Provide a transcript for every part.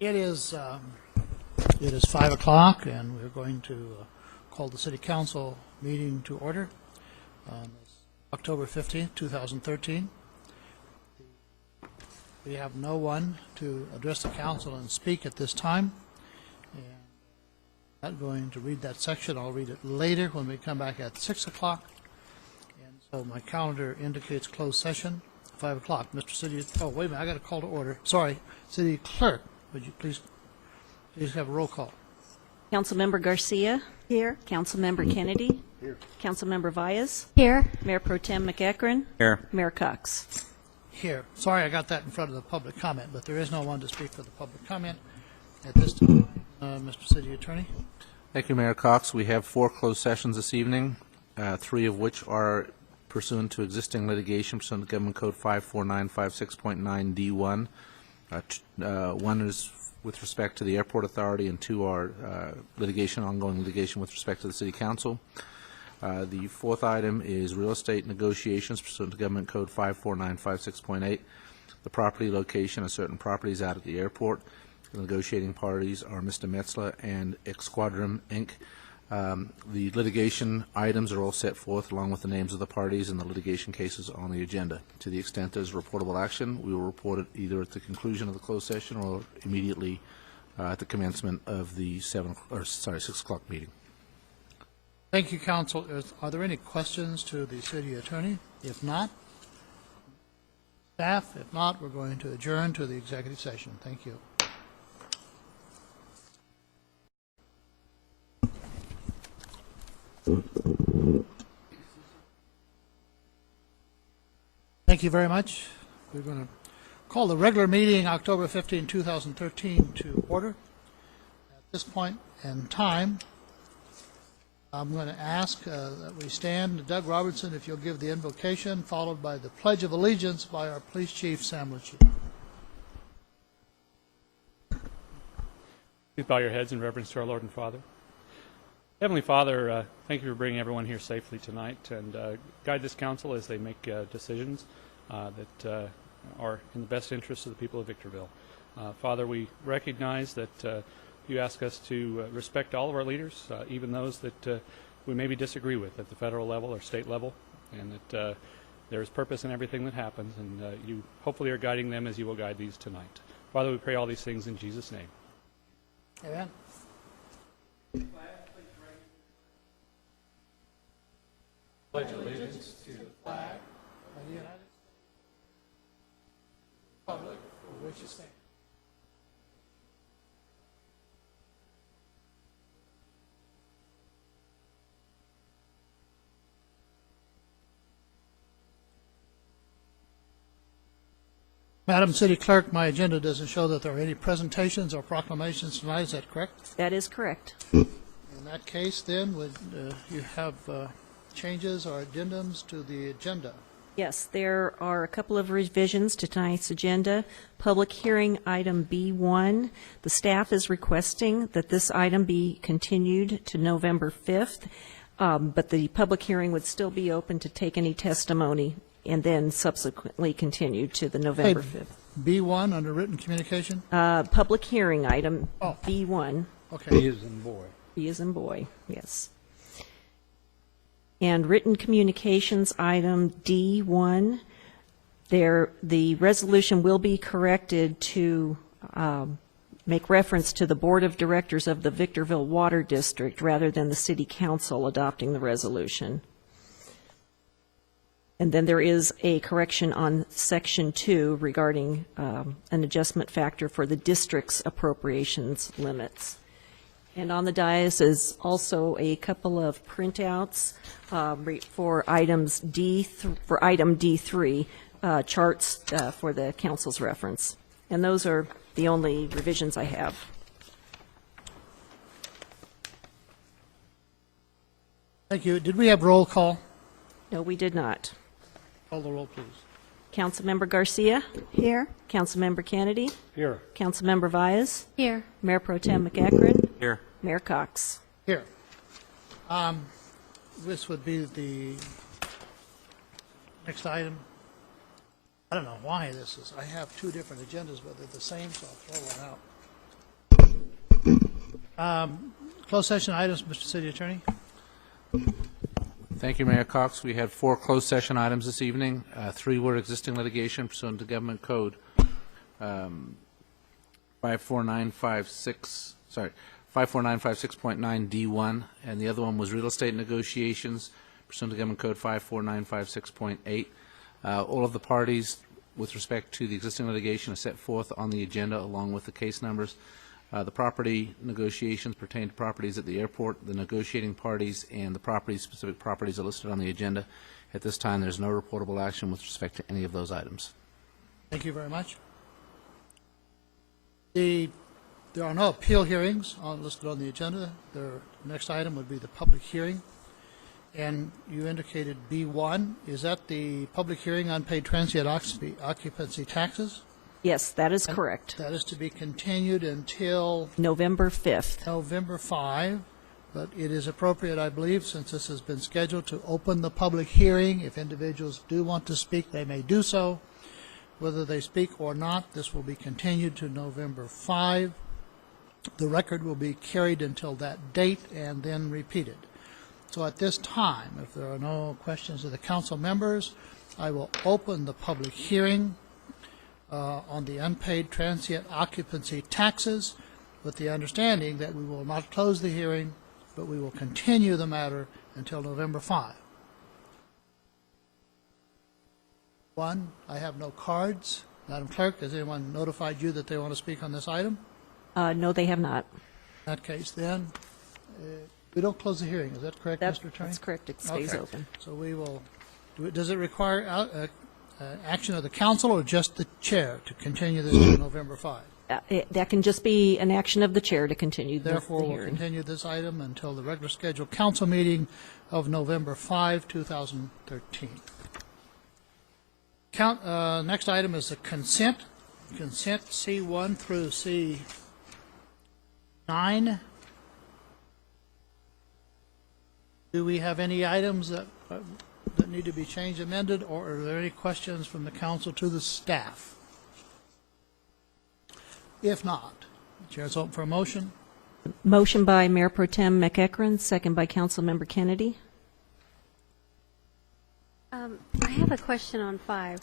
It is 5 o'clock, and we're going to call the City Council meeting to order on October 15th, 2013. We have no one to address the council and speak at this time. And I'm not going to read that section. I'll read it later when we come back at 6 o'clock. And so my calendar indicates closed session, 5 o'clock. Mr. City, oh, wait a minute, I got a call to order. Sorry, City Clerk, would you please have a roll call? Councilmember Garcia. Here. Councilmember Kennedy. Here. Councilmember Valles. Here. Mayor Pro Tem McEachron. Here. Mayor Cox. Here. Sorry I got that in front of the public comment, but there is no one to speak for the public comment at this time. Mr. City Attorney? Thank you, Mayor Cox. We have 4 closed sessions this evening, 3 of which are pursuant to existing litigation pursuant to Government Code 54956.9 D1. One is with respect to the Airport Authority, and 2 are ongoing litigation with respect to the City Council. The 4th item is real estate negotiations pursuant to Government Code 54956.8. The property location of certain properties out at the airport. The negotiating parties are Mr. Metzler and Exquadrum, Inc. The litigation items are all set forth along with the names of the parties and the litigation cases on the agenda. To the extent there's reportable action, we will report it either at the conclusion of the closed session or immediately at the commencement of the 6 o'clock meeting. Thank you, Council. Are there any questions to the City Attorney? If not, staff, if not, we're going to adjourn to the executive session. Thank you. Thank you very much. We're going to call the regular meeting October 15, 2013 to order. At this point in time, I'm going to ask that we stand. Doug Robertson, if you'll give the invocation, followed by the Pledge of Allegiance by our Police Chief, Sam Lucci. Please bow your heads in reverence to our Lord and Father. Heavenly Father, thank you for bringing everyone here safely tonight, and guide this council as they make decisions that are in the best interest of the people of Victorville. Father, we recognize that you ask us to respect all of our leaders, even those that we maybe disagree with at the federal level or state level, and that there is purpose in everything that happens, and you hopefully are guiding them as you will guide these tonight. Father, we pray all these things in Jesus' name. Amen. Pledge allegiance to the flag of the United States, republic for which it stands. Madam City Clerk, my agenda doesn't show that there are any presentations or proclamations tonight. Is that correct? That is correct. In that case, then, would you have changes or addendums to the agenda? Yes, there are a couple of revisions to tonight's agenda. Public hearing item B1. The staff is requesting that this item be continued to November 5th, but the public hearing would still be open to take any testimony and then subsequently continue to the November 5th. B1 under written communication? Public hearing item Oh. B1. Okay. B as in boy. B as in boy, yes. And written communications item D1, the resolution will be corrected to make reference to the Board of Directors of the Victorville Water District rather than the City Council adopting the resolution. And then there is a correction on Section 2 regarding an adjustment factor for the district's appropriations limits. And on the dais is also a couple of printouts for items for item D3, charts for the council's reference. And those are the only revisions I have. Thank you. Did we have roll call? No, we did not. Call the roll, please. Councilmember Garcia. Here. Councilmember Kennedy. Here. Councilmember Valles. Here. Mayor Pro Tem McEachron. Here. Mayor Cox. Here. This would be the next item. I don't know why this is. I have 2 different agendas, but they're the same, so I'll throw one out. Closed session items, Mr. City Attorney. Thank you, Mayor Cox. We had 4 closed session items this evening. 3 were existing litigation pursuant to Government Code 54956.9 D1, and the other one was real estate negotiations pursuant to Government Code 54956.8. All of the parties with respect to the existing litigation are set forth on the agenda along with the case numbers. The property negotiations pertain to properties at the airport. The negotiating parties and the specific properties are listed on the agenda. At this time, there's no reportable action with respect to any of those items. Thank you very much. There are no appeal hearings listed on the agenda. The next item would be the public hearing. And you indicated B1. Is that the public hearing on paid transient occupancy taxes? Yes, that is correct. That is to be continued until November 5th. November 5, but it is appropriate, I believe, since this has been scheduled, to open the public hearing. If individuals do want to speak, they may do so. Whether they speak or not, this will be continued to November 5. The record will be carried until that date and then repeated. So at this time, if there are no questions of the council members, I will open the public hearing on the unpaid transient occupancy taxes, with the understanding that we will not close the hearing, but we will continue the matter until November 5. One, I have no cards. Madam Clerk, has anyone notified you that they want to speak on this item? No, they have not. In that case, then, we don't close the hearing. Is that correct, Mr. Attorney? That's correct. It stays Okay. open. So we will, does it require action of the council or just the chair to continue this to November 5? That can just be an action of the chair to continue the Therefore, we'll hearing. continue this item until the regular scheduled council meeting of November 5, 2013. Next item is the consent. Consent C1 through C9. Do we have any items that need to be changed, amended, or are there any questions from the council to the staff? If not, the chair is open for a motion. Motion by Mayor Pro Tem McEachran, second by Councilmember Kennedy. I have a question on 5.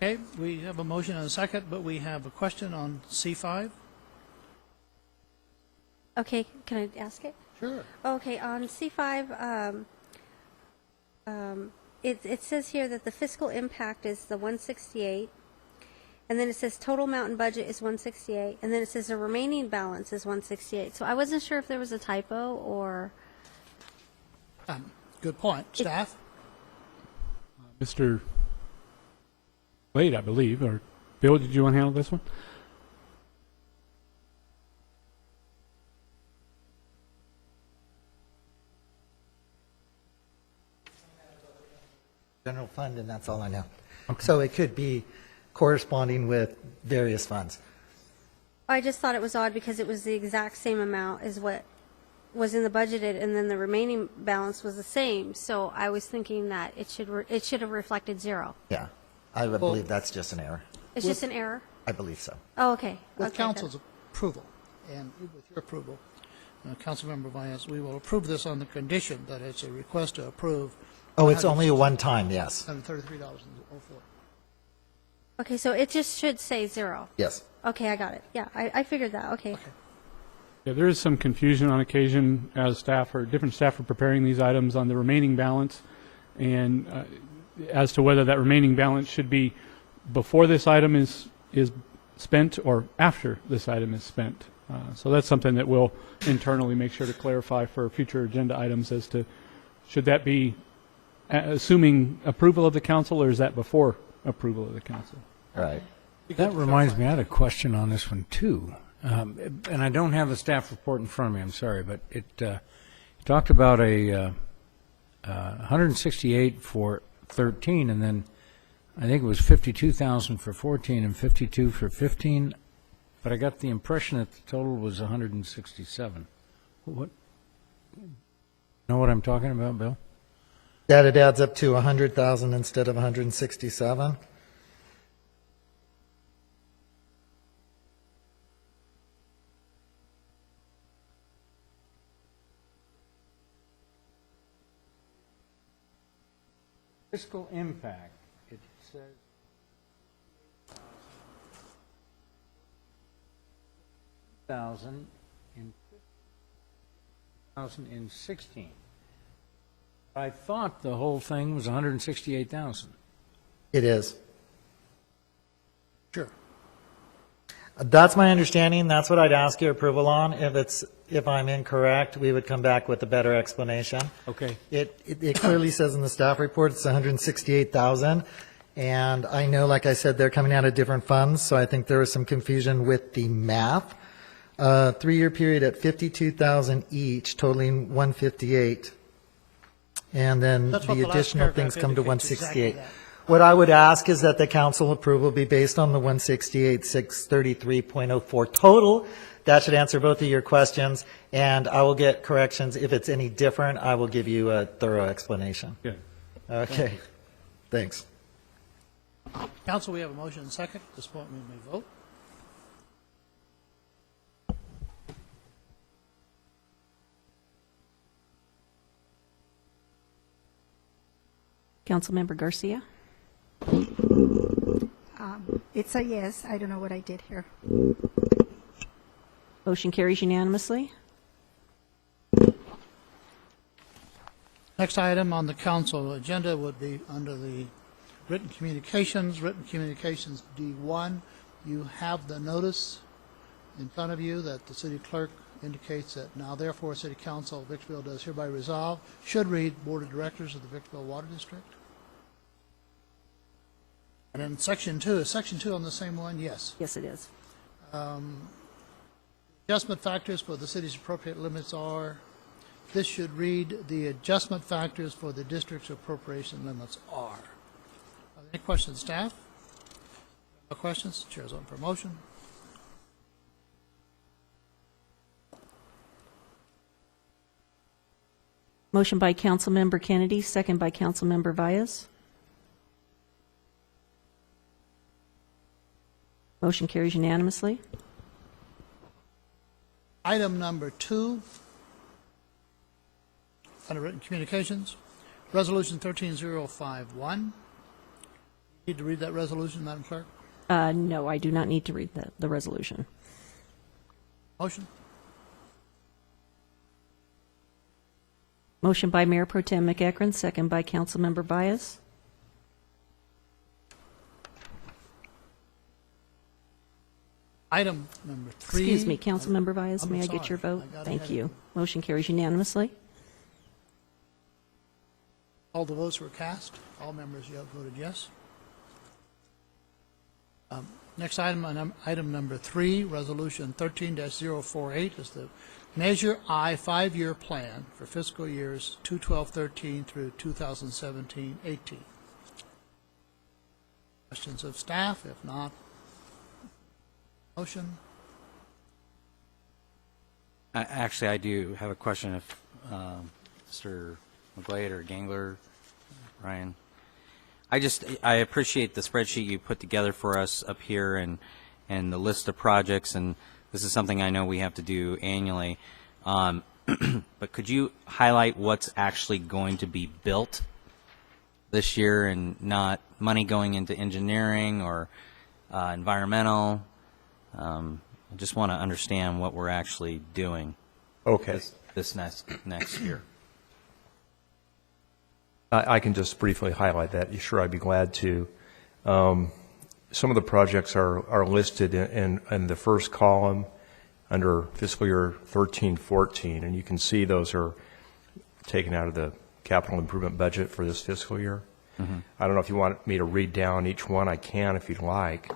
Okay, we have a motion and a second, but we have a question on C5. Okay, can I ask it? Sure. Okay, on C5, it says here that the fiscal impact is the 168, and then it says total mountain budget is 168, and then it says the remaining balance is 168. So I wasn't sure if there was a typo or... Good point. Staff? Mr. Wade, I believe, or Bill, did you want to handle this one? General fund, and that's all I know. So it could be corresponding with various funds. I just thought it was odd because it was the exact same amount as what was in the budgeted, and then the remaining balance was the same. So I was thinking that it should have reflected 0. Yeah, I would believe that's just an error. It's just an error? I believe so. Oh, okay. With Okay, council's approval, and with your approval, Councilmember Valles, we will approve this on the condition that it's a request to approve Oh, it's only a one-time, yes. $133.04. Okay, so it just should say 0. Yes. Okay, I got it. Yeah, I figured that. Okay. Yeah, there is some confusion on occasion as staff or different staff are preparing these items on the remaining balance, and as to whether that remaining balance should be before this item is spent or after this item is spent. So that's something that we'll internally make sure to clarify for future agenda items as to should that be assuming approval of the council, or is that before approval of the council? Right. That reminds me, I had a question on this one, too. And I don't have the staff report in front of me, I'm sorry, but it talked about a 168 for 13, and then I think it was 52,000 for 14 and 52 for 15, but I got the impression that the total was 167. What? Know what I'm talking about, Bill? That it adds up to 100,000 instead of 167? fiscal impact, it says thousand in 2016. I thought the whole thing was 168,000. It is. Sure. That's my understanding. That's what I'd ask your approval on. If I'm incorrect, we would come back with a better explanation. Okay. It clearly says in the staff report it's 168,000. And I know, like I said, they're coming out of different funds, so I think there was some confusion with the math. 3-year period at 52,000 each, totaling 158. And then That's what the the last additional paragraph things come to indicates, exactly 168. that. What I would ask is that the council approval be based on the 168,633.04 total. That should answer both of your questions, and I will get corrections. If it's any different, I will give you a thorough explanation. Good. Okay, thanks. Council, we have a motion and second. At this point, we may vote. Councilmember Garcia? It's a yes. I don't know what I did here. Motion carries unanimously. Next item on the council agenda would be under the written communications. Written communications D1. You have the notice in front of you that the city clerk indicates that now therefore City Council of Vicksburg does hereby resolve, should read Board of Directors of the Vicksburg Water District. And then section 2, is section 2 on the same one? Yes. Yes, it is. Adjustment factors for the city's appropriate limits are, this should read, the adjustment factors for the district's appropriation limits are. Are there any questions, staff? No questions? Chair's open for motion. Motion by Councilmember Kennedy, second by Councilmember Valles. Motion carries unanimously. Item number 2, under written communications, Resolution 13051. Need to read that resolution, Madam Clerk? No, I do not need to read the resolution. Motion? Motion by Mayor Pro Tem McEachron, second by Councilmember Valles. Item number 3. Excuse me, Councilmember Valles, I'm may I sorry. get your vote? I got Thank ahead of you. you. Motion carries unanimously. All the votes were cast. All members voted yes. Next item, item number 3, Resolution 13-048 is the Measure I 5-year plan for fiscal years 2012-13 through 2017-18. Questions of staff? If not, motion? Actually, I do have a question if Mr. McGlade or Gangler, Ryan. I appreciate the spreadsheet you put together for us up here and the list of projects, and this is something I know we have to do annually. But could you highlight what's actually going to be built this year and not money going into engineering or environmental? I just want to understand what we're actually doing Okay. this next year. I can just briefly highlight that. Sure, I'd be glad to. Some of the projects are listed in the first column under fiscal year 13-14, and you can see those are taken out of the capital improvement budget for this fiscal year. Mm-hmm. I don't know if you want me to read down each one. I can if you'd like.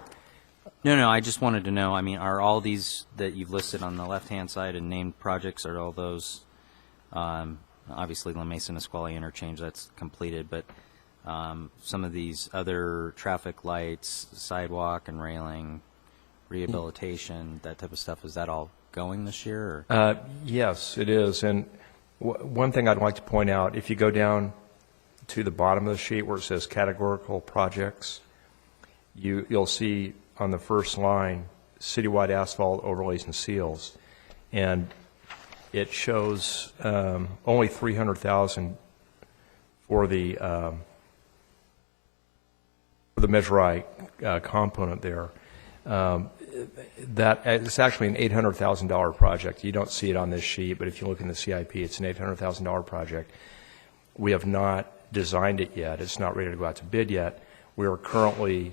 No, I just wanted to know, I mean, are all these that you've listed on the left-hand side and named projects, are all those, obviously La Mesa Nisqually interchange, that's completed, but some of these other traffic lights, sidewalk and railing, rehabilitation, that type of stuff, is that all going this year? Or? Yes, it is. And one thing I'd like to point out, if you go down to the bottom of the sheet where it says categorical projects, you'll see on the first line, citywide asphalt overlays and seals. And it shows only $300,000 for the for the Measure I component there. That it's actually an $800,000 project. You don't see it on this sheet, but if you look in the CIP, it's an $800,000 project. We have not designed it yet. It's not ready to go out to bid yet. We are currently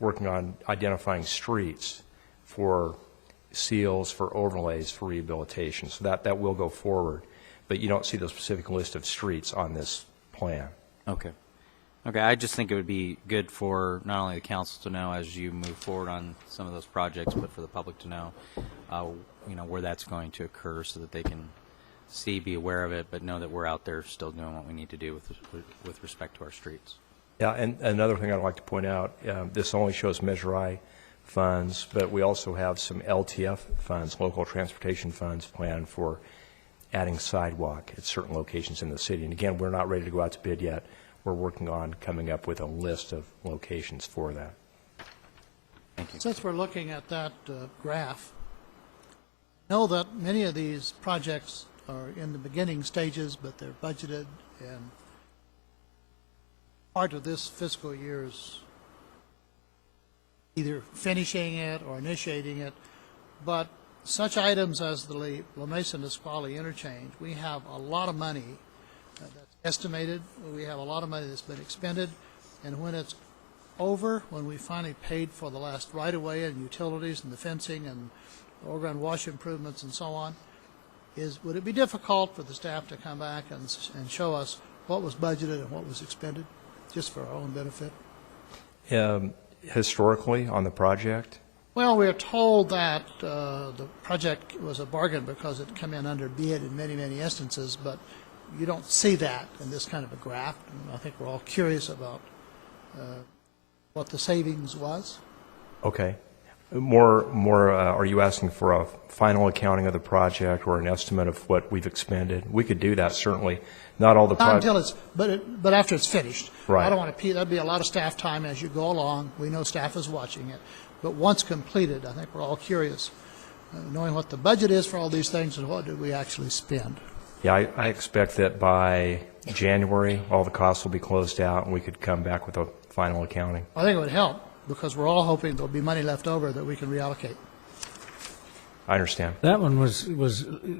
working on identifying streets for seals, for overlays, for rehabilitation. So that will go forward. But you don't see the specific list of streets on this plan. Okay. Okay, I just think it would be good for not only the council to know as you move forward on some of those projects, but for the public to know, where that's going to occur so that they can see, be aware of it, but know that we're out there still doing what we need to do with respect to our streets. Yeah, and another thing I'd like to point out, this only shows Measure I funds, but we also have some LTF funds, local transportation funds, planned for adding sidewalk at certain locations in the city. And again, we're not ready to go out to bid yet. We're working on coming up with a list of locations for that. Thank you. Since we're looking at that graph, know that many of these projects are in the beginning stages, but they're budgeted, and part of this fiscal year's either finishing it or initiating it. But such items as the La Mesa Nisqually interchange, we have a lot of money that's estimated. We have a lot of money that's been expended, and when it's over, when we finally paid for the last right-of-way and utilities and the fencing and overground wash improvements and so on, would it be difficult for the staff to come back and show us what was budgeted and what was expended, just for our own benefit? Historically, on the project, Well, we're told that the project was a bargain because it came in under bid in many, many instances, but you don't see that in this kind of a graph. And I think we're all curious about what the savings was. okay. Are you asking for a final accounting of the project or an estimate of what we've expended? We could do that, certainly. Not all the Not projects. until it's, but after it's finished. Right. I don't want to, that'd be a lot of staff time as you go along. We know staff is watching it. But once completed, I think we're all curious, knowing what the budget is for all these things and what did we actually spend. Yeah, I expect that by January, all the costs will be closed out and we could come back with a final accounting. I think it would help because we're all hoping there'll be money left over that we can reallocate. I understand. That one was a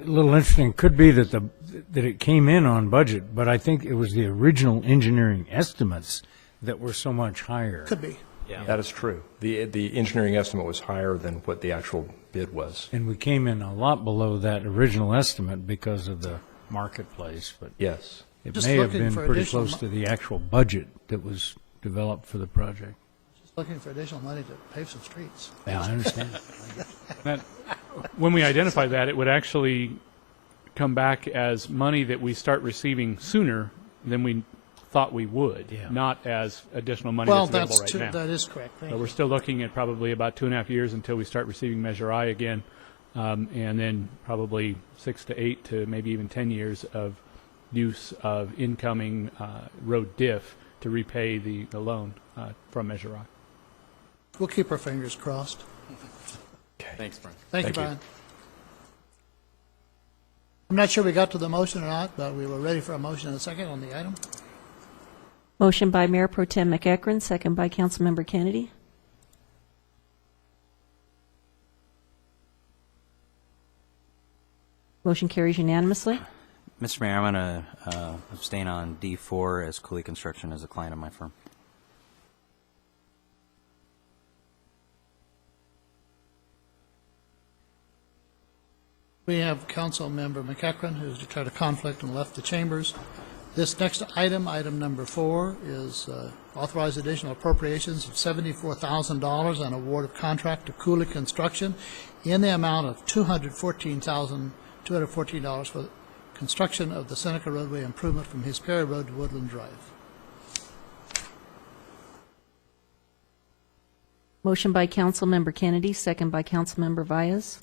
little interesting. Could be that that it came in on budget, but I think it was the original engineering estimates that were so much higher. Could be. Yeah. That is true. The engineering estimate was higher than what the actual bid was. And we came in a lot below that original estimate because of the marketplace, but Yes. it Just may have looking been for pretty additional close to the actual budget that was developed for the project. Just looking for additional money to pave some streets. Yeah, I understand. That, when we identify that, it would actually come back as money that we start receiving sooner than we thought we would, Yeah. not as additional money Well, that's available right now. that is correct. Thank So you. we're still looking at probably about 2.5 years until we start receiving Measure I again, and then probably 6 to 8 to maybe even 10 years of use of incoming road diff to repay the loan from Measure I. We'll keep our fingers crossed. Thanks, Brian. Thank you, Thank you. Brian. I'm not sure we got to the motion or not, but we were ready for a motion and a second on the item. Motion by Mayor Pro Tem McEachron, second by Councilmember Kennedy. Motion carries unanimously. Mr. Mayor, I'm going to abstain on D4 as Cooley Construction is a client of my firm. We have Councilmember McEachron, who's declared a conflict and left the chambers. This next item, item number 4, is authorized additional appropriations of $74,000 and award of contract to Cooley Construction in the amount of $214,214 for construction of the Seneca roadway improvement from Hesperia Road to Woodland Drive. Motion by Councilmember Kennedy, second by Councilmember Vyas.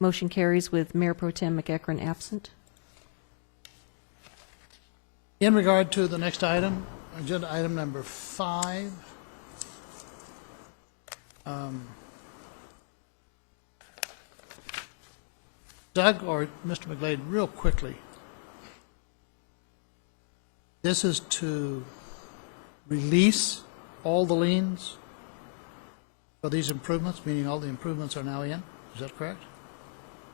Motion carries with Mayor Pro Tem McEachron absent. In regard to the next item, agenda item number 5, Doug or Mr. McGlade, real quickly, this is to release all the liens for these improvements, meaning all the improvements are now in? Is that correct?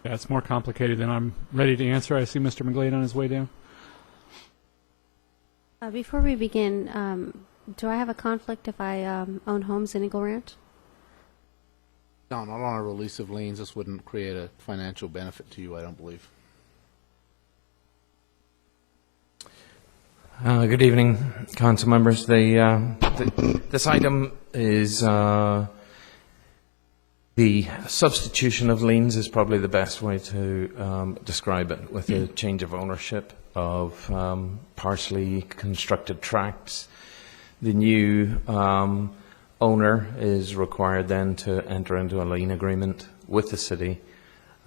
Yeah, it's more complicated than I'm ready to answer. I see Mr. McGlade on his way down. Before we begin, do I have a conflict if I own homes in Eagle Ranch? No, not on a release of liens. This wouldn't create a financial benefit to you, I don't believe. Good evening, council members. This item is the substitution of liens is probably the best way to describe it, with a change of ownership of partially constructed tracts. The new owner is required then to enter into a lien agreement with the city.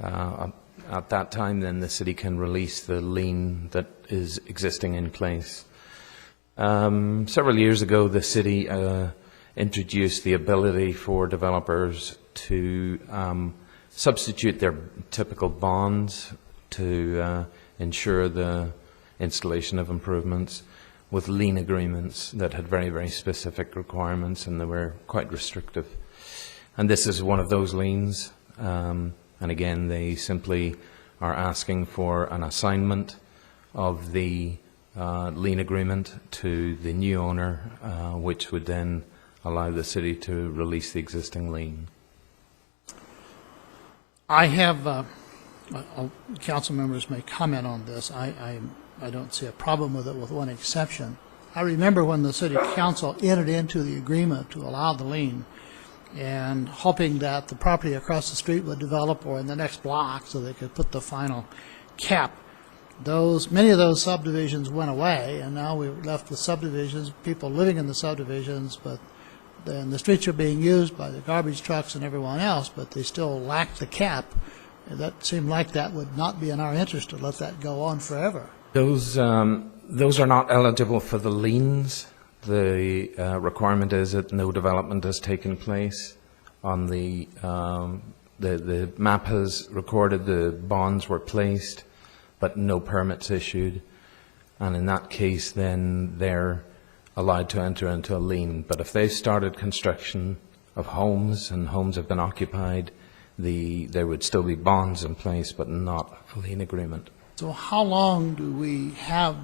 At that time, then the city can release the lien that is existing in place. Several years ago, the city introduced the ability for developers to substitute their typical bonds to ensure the installation of improvements with lien agreements that had very, very specific requirements, and they were quite restrictive. And this is one of those liens. And again, they simply are asking for an assignment of the lien agreement to the new owner, which would then allow the city to release the existing lien. I have, council members may comment on this. I don't see a problem with it, with one exception. I remember when the city council entered into the agreement to allow the lien, and hoping that the property across the street would develop or in the next block so they could put the final cap. Many of those subdivisions went away, and now we're left with subdivisions, people living in the subdivisions, but then the streets are being used by the garbage trucks and everyone else, but they still lack the cap. And that seemed like that would not be in our interest to let that go on forever. Those are not eligible for the liens. The requirement is that no development has taken place. On the map has recorded the bonds were placed, but no permits issued. And in that case, then they're allowed to enter into a lien. But if they've started construction of homes and homes have been occupied, there would still be bonds in place, but not a lien agreement. So how long do we have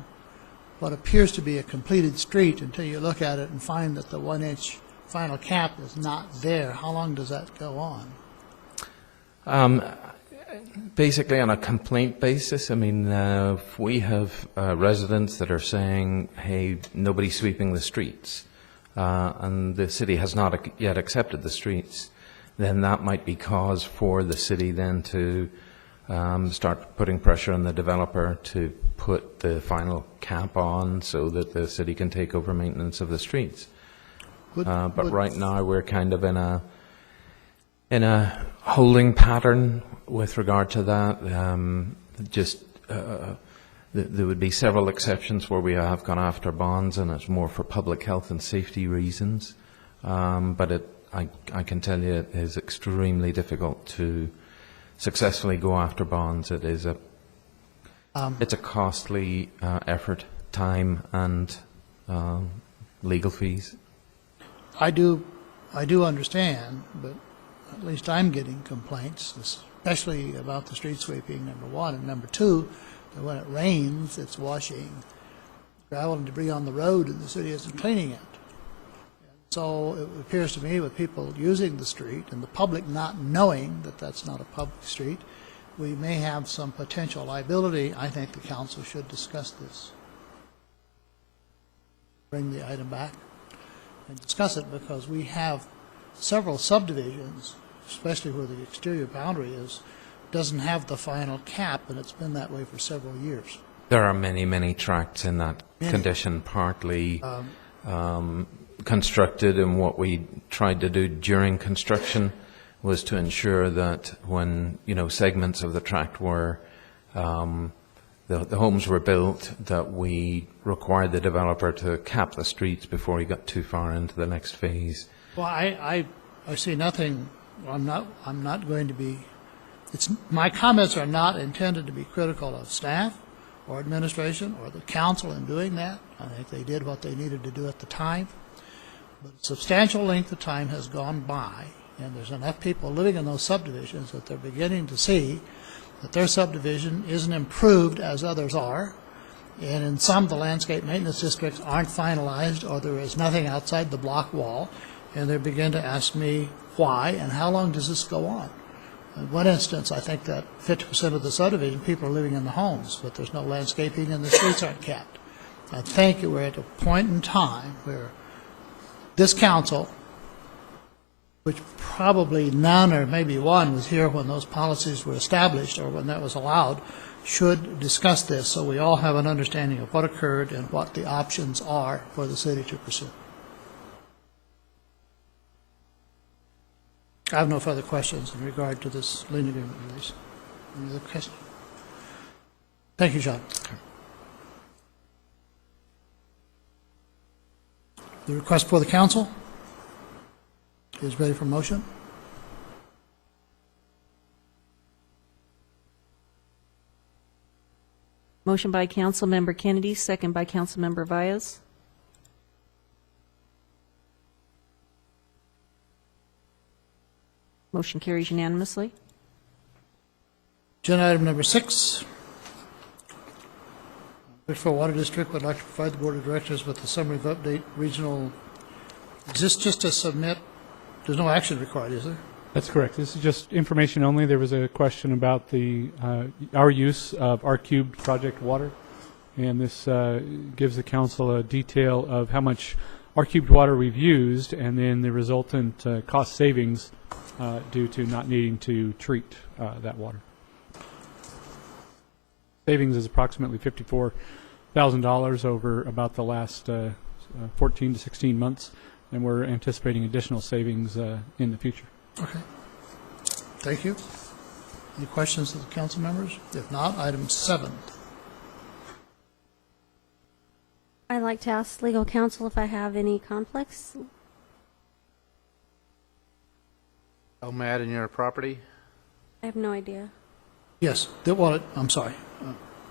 what appears to be a completed street until you look at it and find that the 1-inch final cap is not there? How long does that go on? Basically on a complaint basis. I mean, if we have residents that are saying, hey, nobody's sweeping the streets, and the city has not yet accepted the streets, then that might be cause for the city then to start putting pressure on the developer to put the final cap on so that the city can take over maintenance of the streets. But right now we're kind of in a holding pattern with regard to that. There would be several exceptions where we have gone after bonds, and it's more for public health and safety reasons. But I can tell you it is extremely difficult to successfully go after bonds. It is it's a costly effort, time, and legal fees. I do understand, but at least I'm getting complaints, especially about the street sweeping, number one, and number two, that when it rains, it's washing gravel and debris on the road, and the city isn't cleaning it. So it appears to me, with people using the street and the public not knowing that that's not a public street, we may have some potential liability. I think the council should discuss this. Bring the item back and discuss it, because we have several subdivisions, especially where the exterior boundary is, doesn't have the final cap, and it's been that way for several years. There are many, many tracts in that condition, partly constructed, and what we tried to do during construction was to ensure that when segments of the tract were the homes were built, that we required the developer to cap the streets before he got too far into the next phase. Well, I see nothing. I'm not going to be my comments are not intended to be critical of staff or administration or the council in doing that. I think they did what they needed to do at the time. But a substantial length of time has gone by, and there's enough people living in those subdivisions that they're beginning to see that their subdivision isn't improved as others are. And in some, the landscape maintenance districts aren't finalized, or there is nothing outside the block wall. And they begin to ask me why and how long does this go on. In one instance, I think that 50% of the subdivision, people are living in the homes, but there's no landscaping and the streets aren't kept. I think we're at a point in time where this council, which probably none or maybe one was here when those policies were established or when that was allowed, should discuss this so we all have an understanding of what occurred and what the options are for the city to pursue. I have no further questions in regard to this lien agreement release. Any other questions? Thank you, John. The request for the council is ready for motion. Motion by Councilmember Kennedy, second by Councilmember Valles. Motion carries unanimously. Agenda item number 6. Richfield Water District would like to provide the Board of Directors with a summary of update regional. Is this just to submit? There's no action required, is there? That's correct. This is just information only. There was a question about our use of R-Cubed project water, and this gives the council a detail of how much R-Cubed water we've used and then the resultant cost savings due to not needing to treat that water. Savings is approximately $54,000 over about the last 14 to 16 months, and we're anticipating additional savings in the future. Okay. Thank you. Any questions of the council members? If not, item 7. I'd like to ask legal counsel if I have any conflicts. OMAD in your property? I have no idea. Yes, I'm sorry.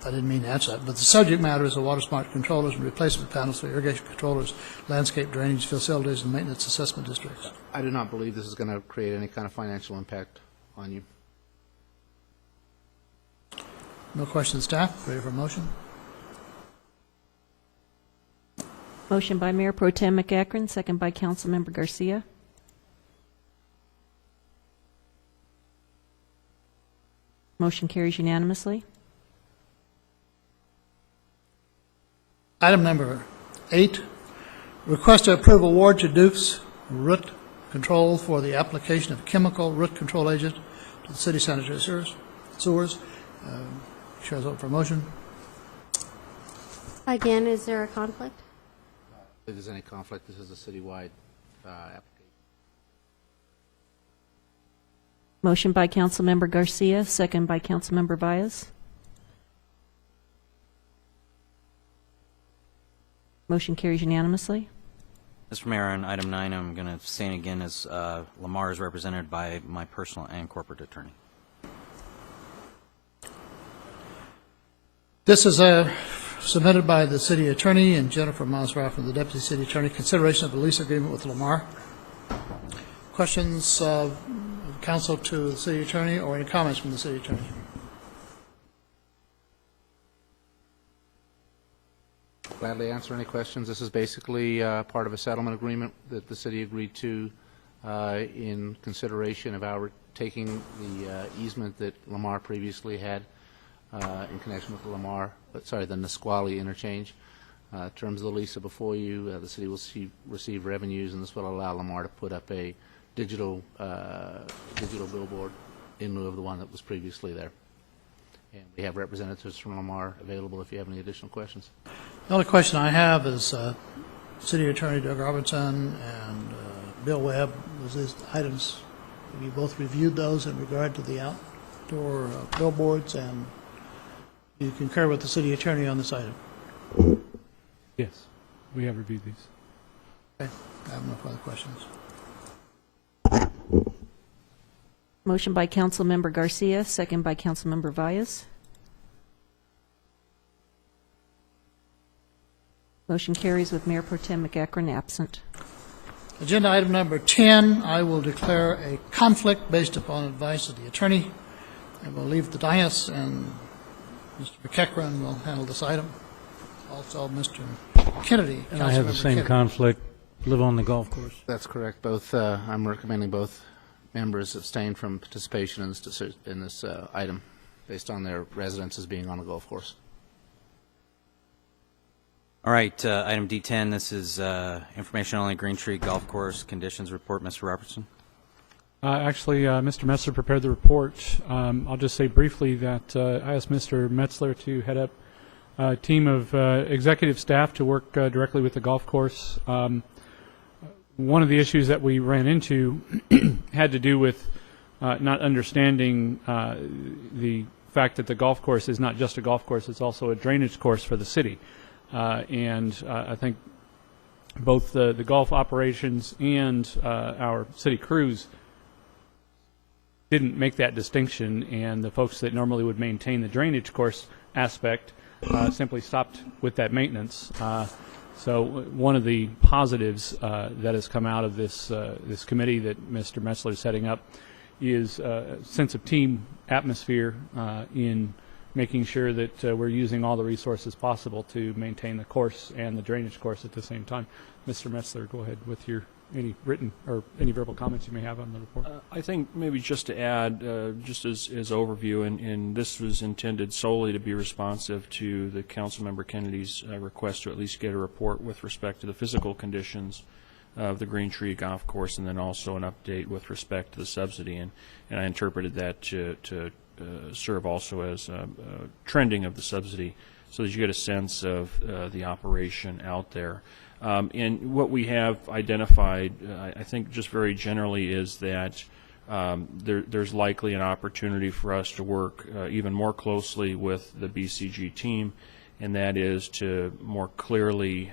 I didn't mean to answer that, but the subject matter is the water smart controllers and replacement panels for irrigation controllers, landscape drainage facilities, and maintenance assessment districts. I do not believe this is going to create any kind of financial impact on you. No questions, staff. Ready for a motion? Motion by Mayor Pro Tem McEachron, second by Councilmember Garcia. Motion carries unanimously. Item number 8, request to approve award to Duke's Root Control for the application of chemical root control agent to the city sanitary sewers. Chair's open for motion. Again, is there a conflict? If there's any conflict, this is a citywide application. Motion by Councilmember Garcia, second by Councilmember Valles. Motion carries unanimously. Mr. Mayor, on item 9, I'm going to abstain again as Lamar is represented by my personal and corporate attorney. This is submitted by the city attorney and Jennifer Mosraff and the deputy city attorney. Consideration of a lease agreement with Lamar. Questions of council to the city attorney or any comments from the city attorney? Gladly answer any questions. This is basically part of a settlement agreement that the city agreed to in consideration of our taking the easement that Lamar previously had in connection with the Nisqually interchange. In terms of the lease before you, the city will receive revenues, and this will allow Lamar to put up a digital billboard in lieu of the one that was previously there. And we have representatives from Lamar available if you have any additional questions. The only question I have is City Attorney Doug Robertson and Bill Webb, these items, have you both reviewed those in regard to the outdoor billboards, and do you concur with the City Attorney on this item? Yes, we have reviewed these. Okay, I have no further questions. Motion by Councilmember Garcia, second by Councilmember Valles. Motion carries with Mayor Pro Tem McEachran absent. Agenda item number 10, I will declare a conflict based upon advice of the attorney. I will leave the dais, and Mr. McEachran will handle this item. Also, Mr. Kennedy. And I have the Councilmember same Kennedy. conflict, live on the golf course. That's correct. Both, I'm recommending both members abstain from participation in this item based on their residences being on a golf course. All right, item D10, this is information only Green Tree Golf Course Conditions Report. Mr. Robertson? Actually, Mr. Metzler prepared the report. I'll just say briefly that I asked Mr. Metzler to head up a team of executive staff to work directly with the golf course. One of the issues that we ran into had to do with not understanding the fact that the golf course is not just a golf course, it's also a drainage course for the city. And I think both the golf operations and our city crews didn't make that distinction, and the folks that normally would maintain the drainage course aspect simply stopped with that maintenance. So one of the positives that has come out of this this committee that Mr. Metzler is setting up is a sense of team atmosphere in making sure that we're using all the resources possible to maintain the course and the drainage course at the same time. Mr. Metzler, go ahead with your any written or any verbal comments you may have on the report. I think maybe just to add, just as overview, and this was intended solely to be responsive to the Councilmember Kennedy's request to at least get a report with respect to the physical conditions of the Green Tree Golf Course, and then also an update with respect to the subsidy. And I interpreted that to serve also as trending of the subsidy, so that you get a sense of the operation out there. And what we have identified, I think just very generally, is that there's likely an opportunity for us to work even more closely with the BCG team, and that is to more clearly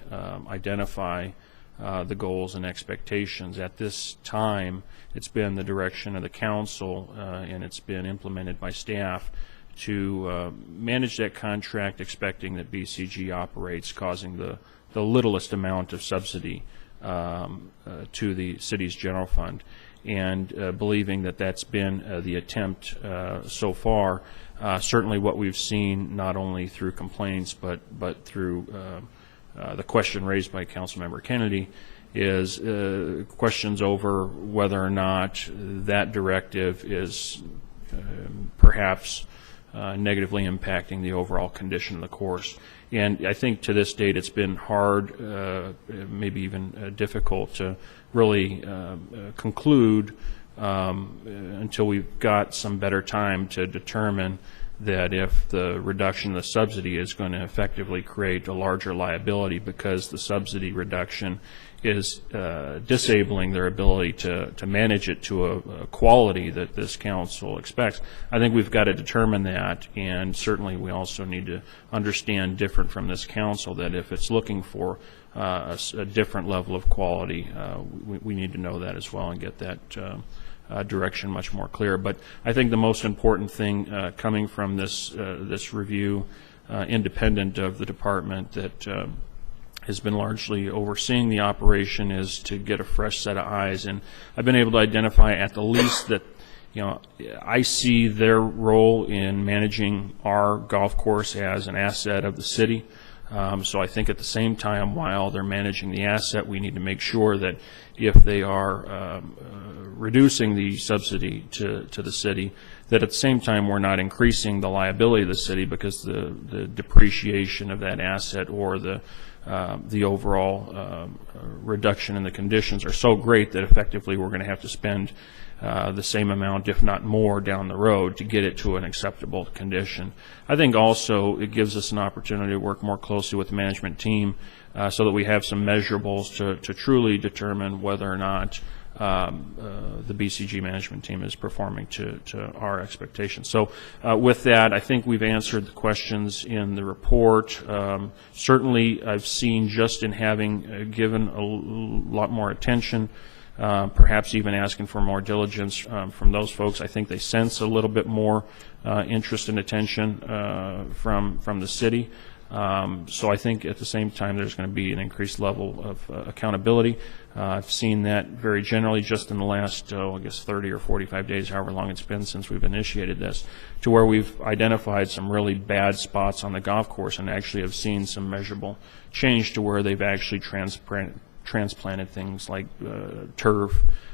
identify the goals and expectations. At this time, it's been the direction of the council, and it's been implemented by staff to manage that contract, expecting that BCG operates, causing the littlest amount of subsidy to the city's general fund, and believing that that's been the attempt so far. Certainly what we've seen, not only through complaints but through the question raised by Councilmember Kennedy, is questions over whether or not that directive is perhaps negatively impacting the overall condition of the course. And I think to this date it's been hard, maybe even difficult to really conclude until we've got some better time to determine that if the reduction of the subsidy is going to effectively create a larger liability, because the subsidy reduction is disabling their ability to manage it to a quality that this council expects. I think we've got to determine that, and certainly we also need to understand, different from this council, that if it's looking for a different level of quality, we need to know that as well and get that direction much more clear. But I think the most important thing coming from this this review, independent of the department that has been largely overseeing the operation, is to get a fresh set of eyes. And I've been able to identify at the least that, you know, I see their role in managing our golf course as an asset of the city. So I think at the same time, while they're managing the asset, we need to make sure that if they are reducing the subsidy to the city, that at the same time we're not increasing the liability of the city, because the depreciation of that asset or the overall reduction in the conditions are so great that effectively we're going to have to spend the same amount, if not more, down the road to get it to an acceptable condition. I think also it gives us an opportunity to work more closely with the management team so that we have some measurables to truly determine whether or not the BCG management team is performing to our expectations. So with that, I think we've answered the questions in the report. Certainly I've seen, just in having given a lot more attention perhaps even asking for more diligence from those folks. I think they sense a little bit more interest and attention from the city. So I think at the same time there's going to be an increased level of accountability. I've seen that very generally just in the last, I guess 30 or 45 days, however long it's been since we've initiated this, to where we've identified some really bad spots on the golf course and actually have seen some measurable change to where they've actually transplanted things like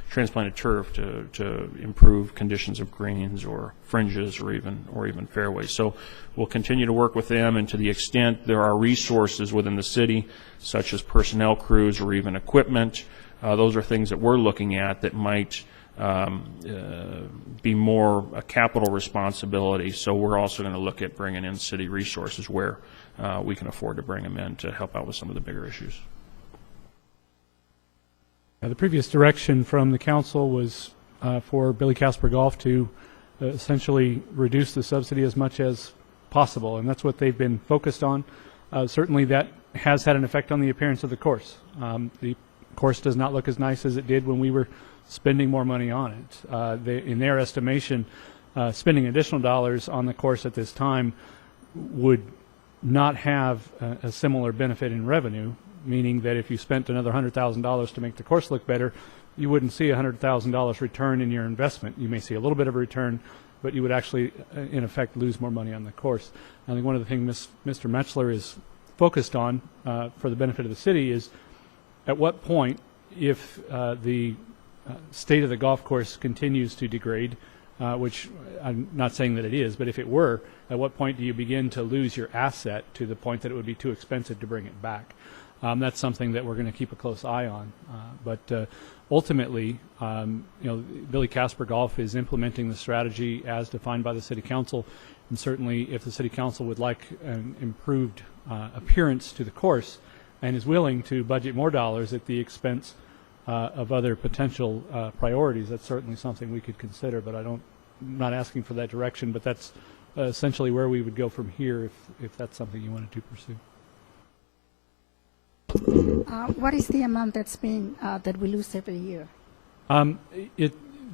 transplanted turf to improve conditions of greens or fringes or even fairways. So we'll continue to work with them, and to the extent there are resources within the city, such as personnel crews or even equipment, those are things that we're looking at that might be more a capital responsibility. So we're also going to look at bringing in city resources where we can afford to bring them in to help out with some of the bigger issues. The previous direction from the council was for Billy Casper Golf to essentially reduce the subsidy as much as possible, and that's what they've been focused on. Certainly that has had an effect on the appearance of the course. The course does not look as nice as it did when we were spending more money on it. In their estimation, spending additional dollars on the course at this time would not have a similar benefit in revenue, meaning that if you spent another $100,000 to make the course look better, you wouldn't see a $100,000 return in your investment. You may see a little bit of a return, but you would actually, in effect, lose more money on the course. I think one of the things Mr. Metzler is focused on for the benefit of the city is at what point, if the state of the golf course continues to degrade, which I'm not saying that it is, but if it were, at what point do you begin to lose your asset to the point that it would be too expensive to bring it back? That's something that we're going to keep a close eye on. But ultimately, Billy Casper Golf is implementing the strategy as defined by the City Council. And certainly, if the City Council would like an improved appearance to the course and is willing to budget more dollars at the expense of other potential priorities, that's certainly something we could consider. But I'm not asking for that direction, but that's essentially where we would go from here if that's something you wanted to pursue. What is the amount that's being that we lose every year?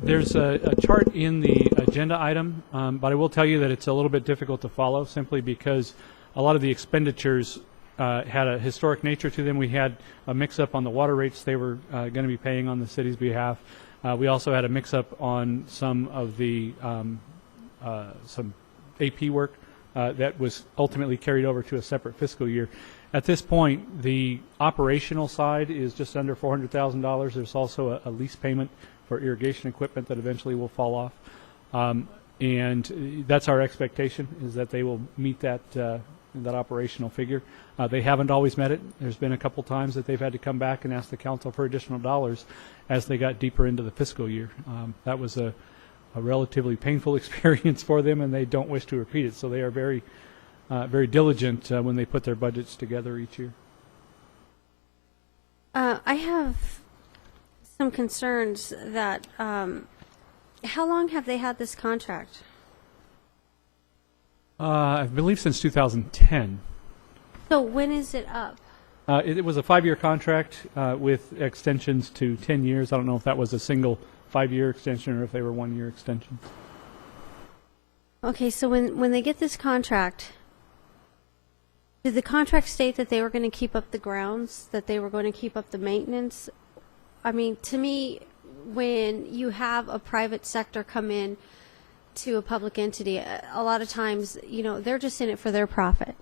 There's a chart in the agenda item, but I will tell you that it's a little bit difficult to follow simply because a lot of the expenditures had a historic nature to them. We had a mix-up on the water rates they were going to be paying on the city's behalf. We also had a mix-up on some of the some AP work that was ultimately carried over to a separate fiscal year. At this point, the operational side is just under $400,000. There's also a lease payment for irrigation equipment that eventually will fall off. And that's our expectation, is that they will meet that operational figure. They haven't always met it. There's been a couple times that they've had to come back and ask the council for additional dollars as they got deeper into the fiscal year. That was a relatively painful experience for them, and they don't wish to repeat it. So they are very diligent when they put their budgets together each year. I have some concerns that, how long have they had this contract? I believe since 2010. So when is it up? It was a 5-year contract with extensions to 10 years. I don't know if that was a single 5-year extension or if they were 1-year extensions. Okay, so when they get this contract, did the contract state that they were going to keep up the grounds, that they were going to keep up the maintenance? I mean, to me, when you have a private sector come in to a public entity, a lot of times, they're just in it for their profit,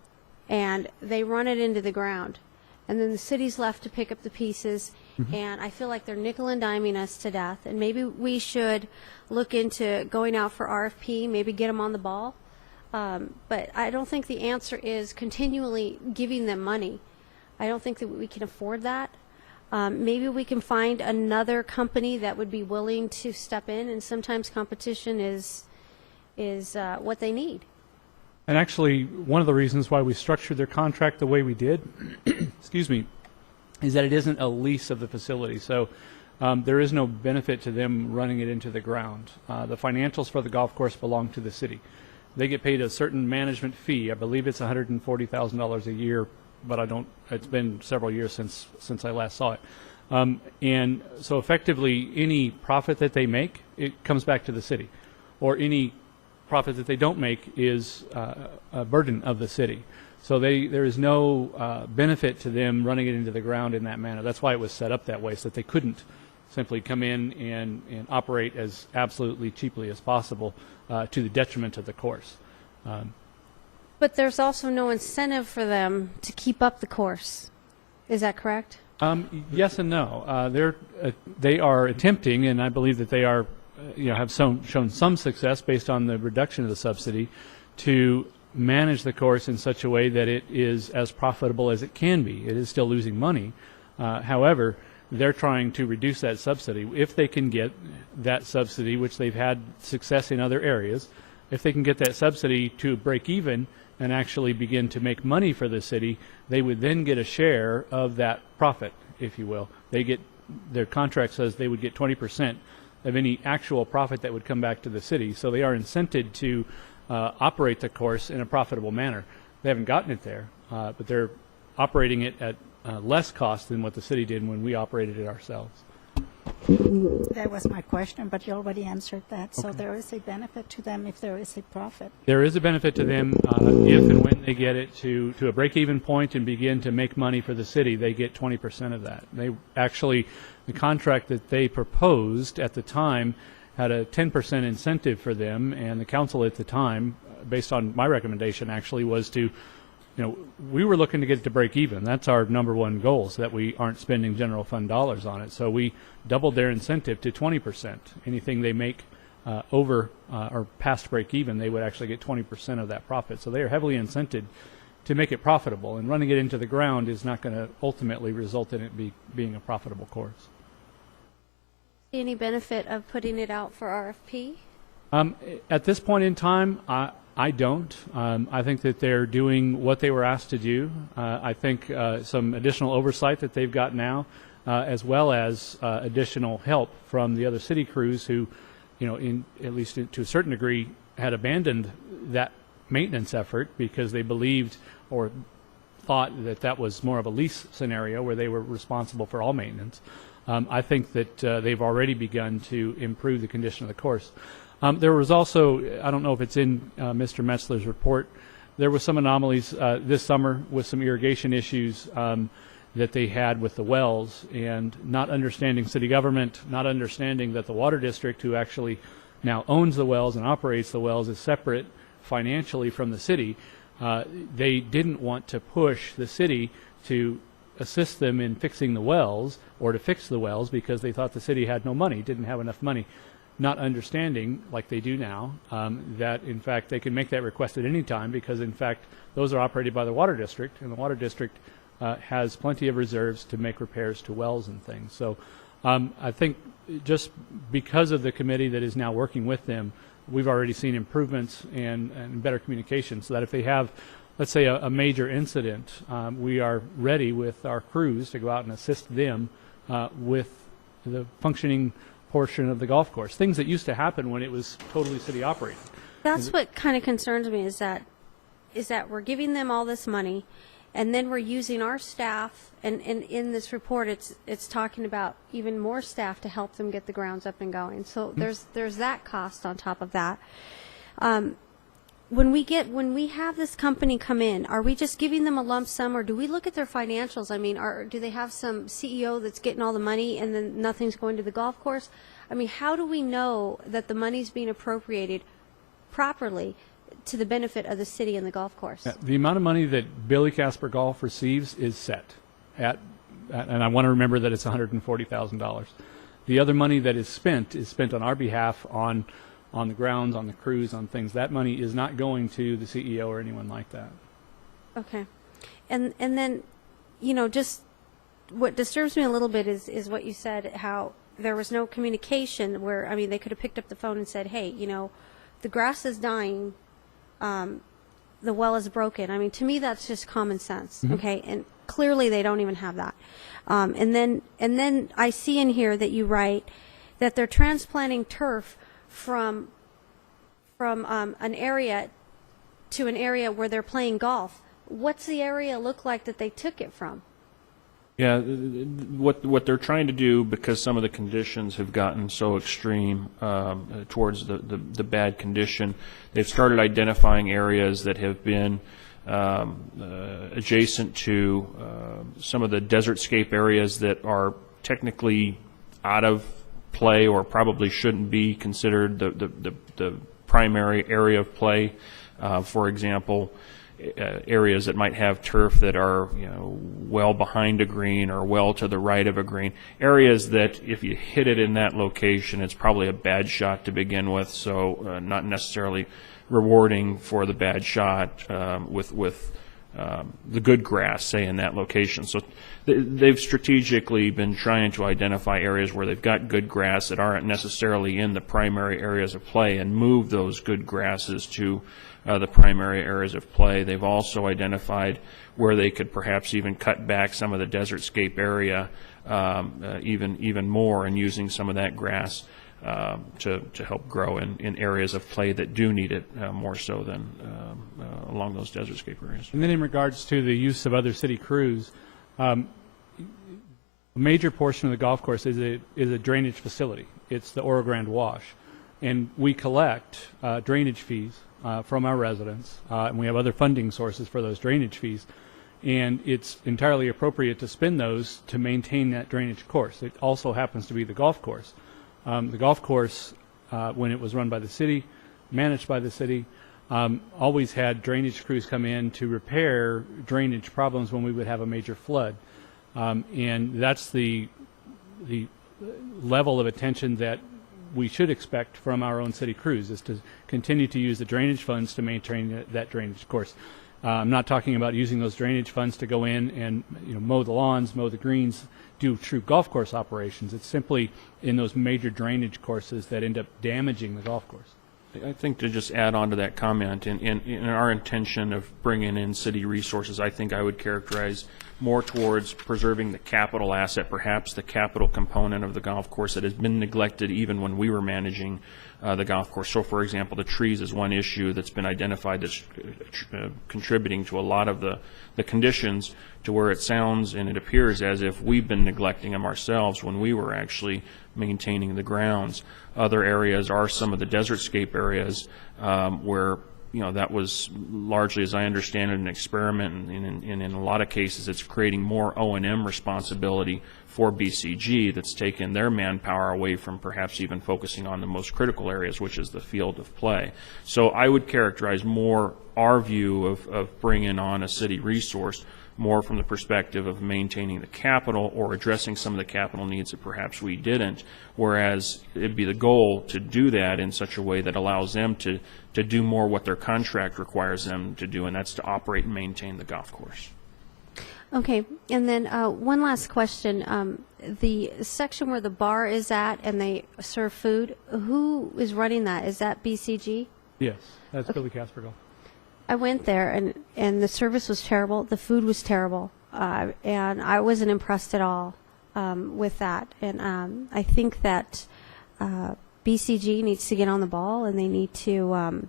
and they run it into the ground, and then the city's left to pick up the pieces. And I feel like they're nickel and diming us to death, and maybe we should look into going out for RFP, maybe get them on the ball. But I don't think the answer is continually giving them money. I don't think that we can afford that. Maybe we can find another company that would be willing to step in, and sometimes competition is what they need. And actually, one of the reasons why we structured their contract the way we did, excuse me, is that it isn't a lease of the facility. So there is no benefit to them running it into the ground. The financials for the golf course belong to the city. They get paid a certain management fee. I believe it's $140,000 a year, but it's been several years since I last saw it. And so effectively, any profit that they make, it comes back to the city. Or any profit that they don't make is a burden of the city. So there is no benefit to them running it into the ground in that manner. That's why it was set up that way, so that they couldn't simply come in and operate as absolutely cheaply as possible to the detriment of the course. But there's also no incentive for them to keep up the course. Is that correct? Yes and no. They are attempting, and I believe that they are, have shown some success based on the reduction of the subsidy, to manage the course in such a way that it is as profitable as it can be. It is still losing money. However, they're trying to reduce that subsidy. If they can get that subsidy, which they've had success in other areas, if they can get that subsidy to break even and actually begin to make money for the city, they would then get a share of that profit, if you will. Their contract says they would get 20% of any actual profit that would come back to the city. So they are incented to operate the course in a profitable manner. They haven't gotten it there, but they're operating it at less cost than what the city did when we operated it ourselves. That was my question, but you already answered that. So there is a benefit to them if there is a profit. There is a benefit to them if and when they get it to a break-even point and begin to make money for the city. They get 20% of that. They actually, the contract that they proposed at the time had a 10% incentive for them, and the council at the time, based on my recommendation, actually was to, we were looking to get it to break even. That's our number one goal, so that we aren't spending general fund dollars on it. So we doubled their incentive to 20%. Anything they make over or past break even, they would actually get 20% of that profit. So they are heavily incented to make it profitable, and running it into the ground is not going to ultimately result in it being a profitable course. Any benefit of putting it out for RFP? At this point in time, I don't. I think that they're doing what they were asked to do. I think some additional oversight that they've got now, as well as additional help from the other city crews who, at least to a certain degree, had abandoned that maintenance effort because they believed or thought that that was more of a lease scenario where they were responsible for all maintenance. I think that they've already begun to improve the condition of the course. There was also, I don't know if it's in Mr. Metzler's report, there were some anomalies this summer with some irrigation issues that they had with the wells, and not understanding city government, not understanding that the water district, who actually now owns the wells and operates the wells, is separate financially from the city. They didn't want to push the city to assist them in fixing the wells or to fix the wells because they thought the city had no money, didn't have enough money. Not understanding, like they do now, that in fact they can make that request at any time because in fact those are operated by the water district, and the water district has plenty of reserves to make repairs to wells and things. So I think just because of the committee that is now working with them, we've already seen improvements and better communication, so that if they have, let's say, a major incident, we are ready with our crews to go out and assist them with the functioning portion of the golf course, things that used to happen when it was totally city operated. That's what kind of concerns me, is that we're giving them all this money, and then we're using our staff, and in this report it's talking about even more staff to help them get the grounds up and going. So there's that cost on top of that. When we have this company come in, are we just giving them a lump sum, or do we look at their financials? I mean, do they have some CEO that's getting all the money and then nothing's going to the golf course? I mean, how do we know that the money's being appropriated properly to the benefit of the city and the golf course? The amount of money that Billy Casper Golf receives is set at, and I want to remember that it's $140,000. The other money that is spent on our behalf on the grounds, on the crews, on things. That money is not going to the CEO or anyone like that. Okay. And then, just what disturbs me a little bit is what you said, how there was no communication where, I mean, they could have picked up the phone and said, hey, the grass is dying, the well is broken. I mean, to me, that's just common sense, okay? And clearly they don't even have that. And then I see in here that you write that they're transplanting turf from an area to an area where they're playing golf. What's the area look like that they took it from? Yeah, what they're trying to do, because some of the conditions have gotten so extreme towards the bad condition, they've started identifying areas that have been adjacent to some of the desertscape areas that are technically out of play or probably shouldn't be considered the primary area of play. For example, areas that might have turf that are, you know, well behind a green or well to the right of a green. Areas that if you hit it in that location, it's probably a bad shot to begin with, so not necessarily rewarding for the bad shot with the good grass, say, in that location. So they've strategically been trying to identify areas where they've got good grass that aren't necessarily in the primary areas of play and move those good grasses to the primary areas of play. They've also identified where they could perhaps even cut back some of the desertscape area even more, and using some of that grass to help grow in areas of play that do need it more so than along those desertscape areas. And then in regards to the use of other city crews, a major portion of the golf course is a drainage facility. It's the Oro Grande Wash. And we collect drainage fees from our residents, and we have other funding sources for those drainage fees. And it's entirely appropriate to spend those to maintain that drainage course. It also happens to be the golf course. The golf course, when it was run by the city, managed by the city, always had drainage crews come in to repair drainage problems when we would have a major flood. And that's the level of attention that we should expect from our own city crews, is to continue to use the drainage funds to maintain that drainage course. I'm not talking about using those drainage funds to go in and, you know, mow the lawns, mow the greens, do true golf course operations. It's simply in those major drainage courses that end up damaging the golf course. I think to just add on to that comment, in our intention of bringing in city resources, I think I would characterize more towards preserving the capital asset, perhaps the capital component of the golf course that has been neglected even when we were managing the golf course. So, for example, the trees is one issue that's been identified that's contributing to a lot of the conditions, to where it sounds and it appears as if we've been neglecting them ourselves when we were actually maintaining the grounds. Other areas are some of the desertscape areas where, you know, that was largely, as I understand it, an experiment, and in a lot of cases it's creating more O&M responsibility for BCG that's taken their manpower away from perhaps even focusing on the most critical areas, which is the field of play. So I would characterize more our view of bringing on a city resource more from the perspective of maintaining the capital or addressing some of the capital needs that perhaps we didn't, whereas it'd be the goal to do that in such a way that allows them to do more what their contract requires them to do, and that's to operate and maintain the golf course. Okay, and then one last question. The section where the bar is at and they serve food, who is running that? Is that BCG? Yes, that's Billy Casper Golf. I went there, and the service was terrible. The food was terrible, and I wasn't impressed at all with that. And I think that BCG needs to get on the ball, and they need to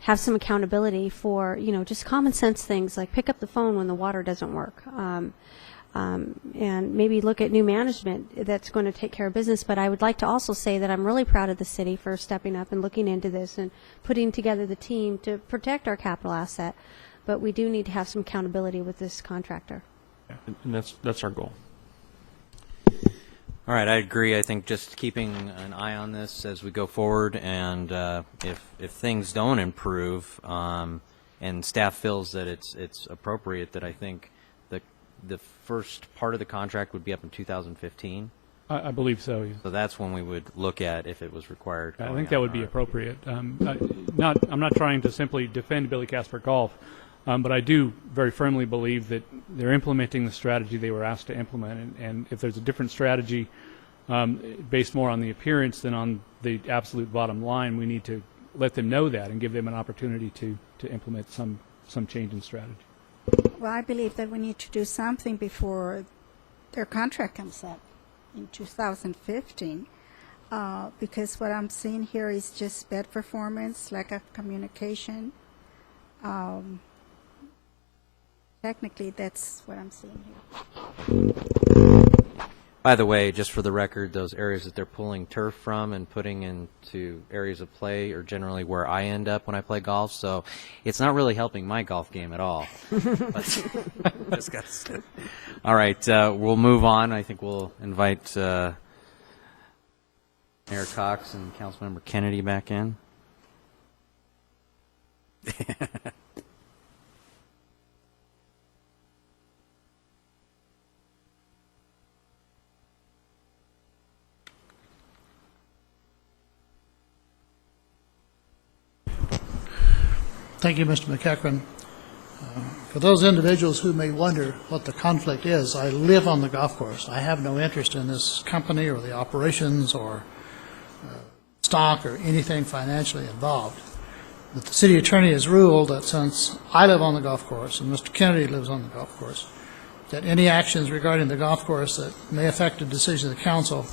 have some accountability for, you know, just common sense things like pick up the phone when the water doesn't work, and maybe look at new management that's going to take care of business. But I would like to also say that I'm really proud of the city for stepping up and looking into this and putting together the team to protect our capital asset. But we do need to have some accountability with this contractor. Yeah, and that's our goal. All right, I agree. I think just keeping an eye on this as we go forward, and if things don't improve, and staff feels that it's appropriate, that I think the first part of the contract would be up in 2015. I believe so. Yeah. So that's when we would look at if it was required. I think that would be appropriate. I'm not trying to simply defend Billy Casper Golf, but I do very firmly believe that they're implementing the strategy they were asked to implement. And if there's a different strategy based more on the appearance than on the absolute bottom line, we need to let them know that and give them an opportunity to implement some change in strategy. Well, I believe that we need to do something before their contract comes up in 2015, because what I'm seeing here is just bad performance, lack of communication. Technically, that's what I'm seeing here. By the way, just for the record, those areas that they're pulling turf from and putting into areas of play are generally where I end up when I play golf, so it's not really helping my golf game at all. But just got to say. All right, we'll move on. I think we'll invite Mayor Cox and Councilmember Kennedy back in. Thank you, Mr. McEachran. For those individuals who may wonder what the conflict is, I live on the golf course. I have no interest in this company or the operations or stock or anything financially involved. But the city attorney has ruled that since I live on the golf course and Mr. Kennedy lives on the golf course, that any actions regarding the golf course that may affect a decision of the council,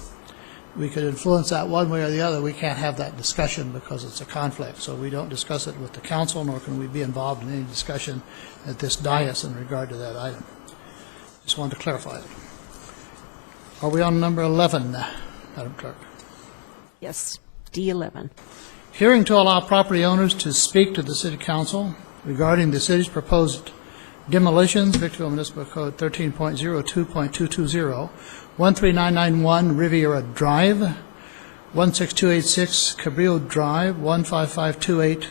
we could influence that one way or the other. We can't have that discussion because it's a conflict. So we don't discuss it with the council, nor can we be involved in any discussion at this dais in regard to that item. Just wanted to clarify it. Are we on number 11, Madam Clerk? Yes, D11. Hearing to allow property owners to speak to the City Council regarding the city's proposed demolitions, Victorville Municipal Code 13.02.220, 13991 Riviera Drive, 16286 Cabrillo Drive, 15528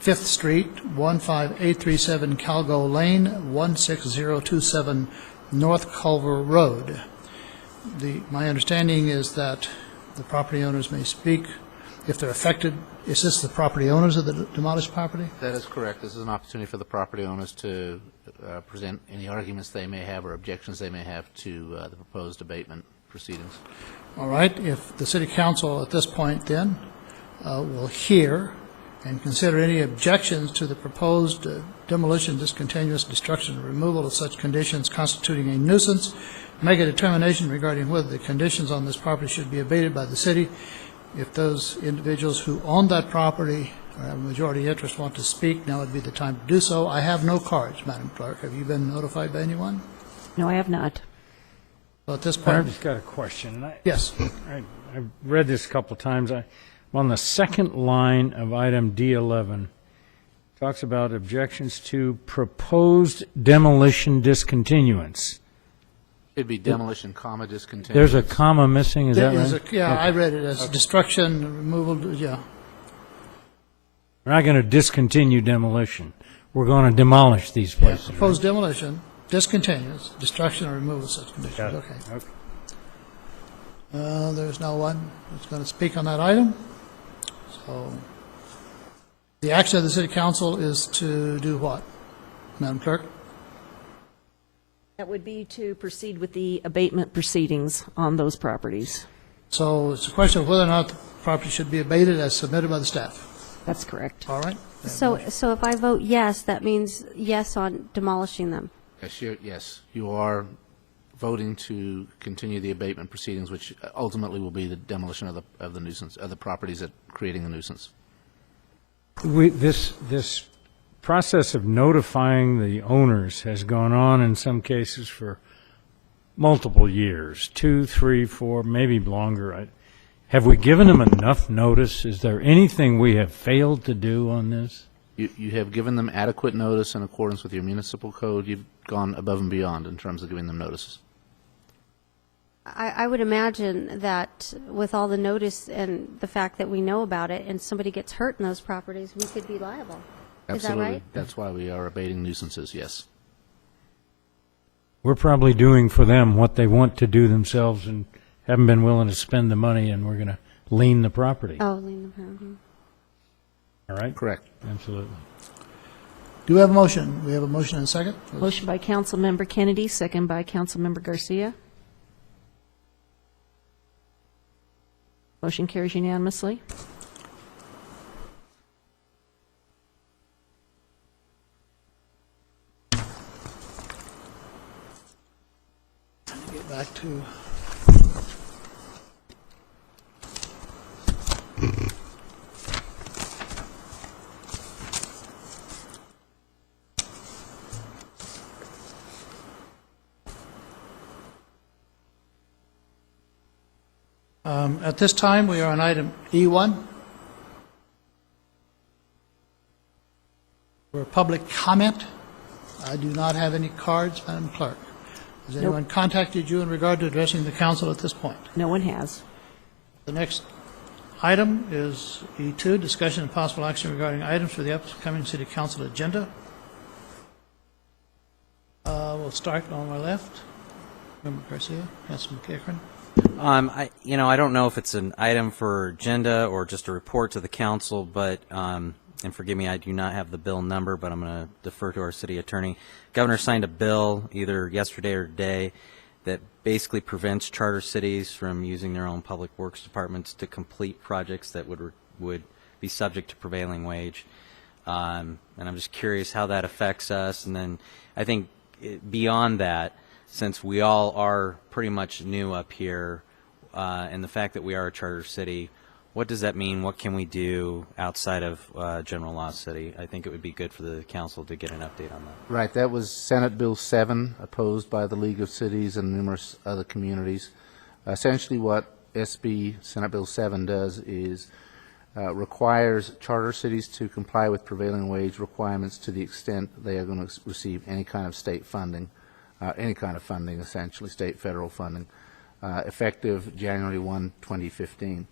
5th Street, 15837 Calgo Lane, 16027 North Culver Road. My understanding is that the property owners may speak if they're affected. Is this the property owners of the demolished property? That is correct. This is an opportunity for the property owners to present any arguments they may have or objections they may have to the proposed abatement proceedings. All right. If the City Council at this point then will hear and consider any objections to the proposed demolition, discontinuous, destruction, or removal of such conditions constituting a nuisance, make a determination regarding whether the conditions on this property should be abated by the city. If those individuals who own that property or have a majority interest want to speak, now would be the time to do so. I have no cards, Madam Clerk. Have you been notified by anyone? No, I have not. Well, at this point, I've just got a question. yes. I've read this a couple times. I'm on the second line of item D11. Talks about objections to proposed demolition discontinuance. It'd be demolition, comma, discontinuance. There's a comma missing, is that right? Yeah, I read it as destruction, removal, yeah. We're not going to discontinue demolition. We're going to demolish these places. Proposed demolition, discontinuous, destruction, or removal of such conditions. Got it. Okay. Okay. There's no one that's going to speak on that item. So the action of the City Council is to do what, Madam Clerk? That would be to proceed with the abatement proceedings on those properties. So it's a question of whether or not the property should be abated as submitted by the staff. That's correct. All right? So if I vote yes, that means yes on demolishing them. Yes, you are voting to continue the abatement proceedings, which ultimately will be the demolition of the nuisance, of the properties that are creating the nuisance. This process of notifying the owners has gone on in some cases for multiple years, 2, 3, 4, maybe longer. Have we given them enough notice? Is there anything we have failed to do on this? You have given them adequate notice in accordance with your municipal code. You've gone above and beyond in terms of giving them notices. I would imagine that with all the notice and the fact that we know about it and somebody gets hurt in those properties, we could be liable. Absolutely. Is that right? That's why we are abating nuisances, yes. We're probably doing for them what they want to do themselves and haven't been willing to spend the money, and we're going to lien the property. Oh, lien the property. All right? Correct. Absolutely. Do we have a motion? We have a motion and a second? Motion by Councilmember Kennedy, second by Councilmember Garcia. Motion carries unanimously. Get back to At this time, we are on item E1. For public comment, I do not have any cards, Madam Clerk. Has anyone contacted you in regard to addressing the council at this point? No one has. The next item is E2, discussion and possible action regarding items for the upcoming city council agenda. We'll start on my left. Member Garcia, Councilman Cameron. I don't know if it's an item for agenda or just a report to the council, but, and forgive me, I do not have the bill number, but I'm going to defer to our city attorney. Governor signed a bill either yesterday or today that basically prevents charter cities from using their own public works departments to complete projects that would be subject to prevailing wage. And I'm just curious how that affects us. And then I think beyond that, since we all are pretty much new up here, and the fact that we are a charter city, what does that mean? What can we do outside of General Law City? I think it would be good for the council to get an update on that. Right, that was Senate Bill 7, opposed by the League of Cities and numerous other communities. Essentially what SB Senate Bill 7 does is requires charter cities to comply with prevailing wage requirements to the extent they are going to receive any kind of state funding, essentially, state, federal funding, effective January 1, 2015.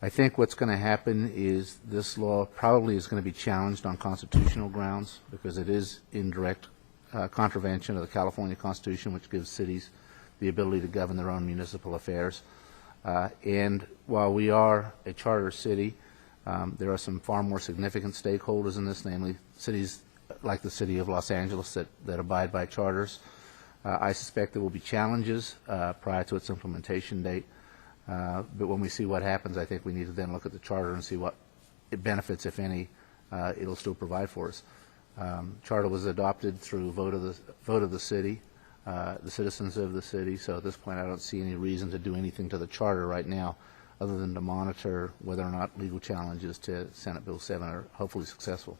I think what's going to happen is this law probably is going to be challenged on constitutional grounds because it is in direct contravention of the California Constitution, which gives cities the ability to govern their own municipal affairs. And while we are a charter city, there are some far more significant stakeholders in this, namely cities like the city of Los Angeles that abide by charters. I suspect there will be challenges prior to its implementation date. But when we see what happens, I think we need to then look at the charter and see what benefits, if any, it'll still provide for us. Charter was adopted through vote of the city, the citizens of the city. So at this point, I don't see any reason to do anything to the charter right now, other than to monitor whether or not legal challenges to Senate Bill 7 are hopefully successful.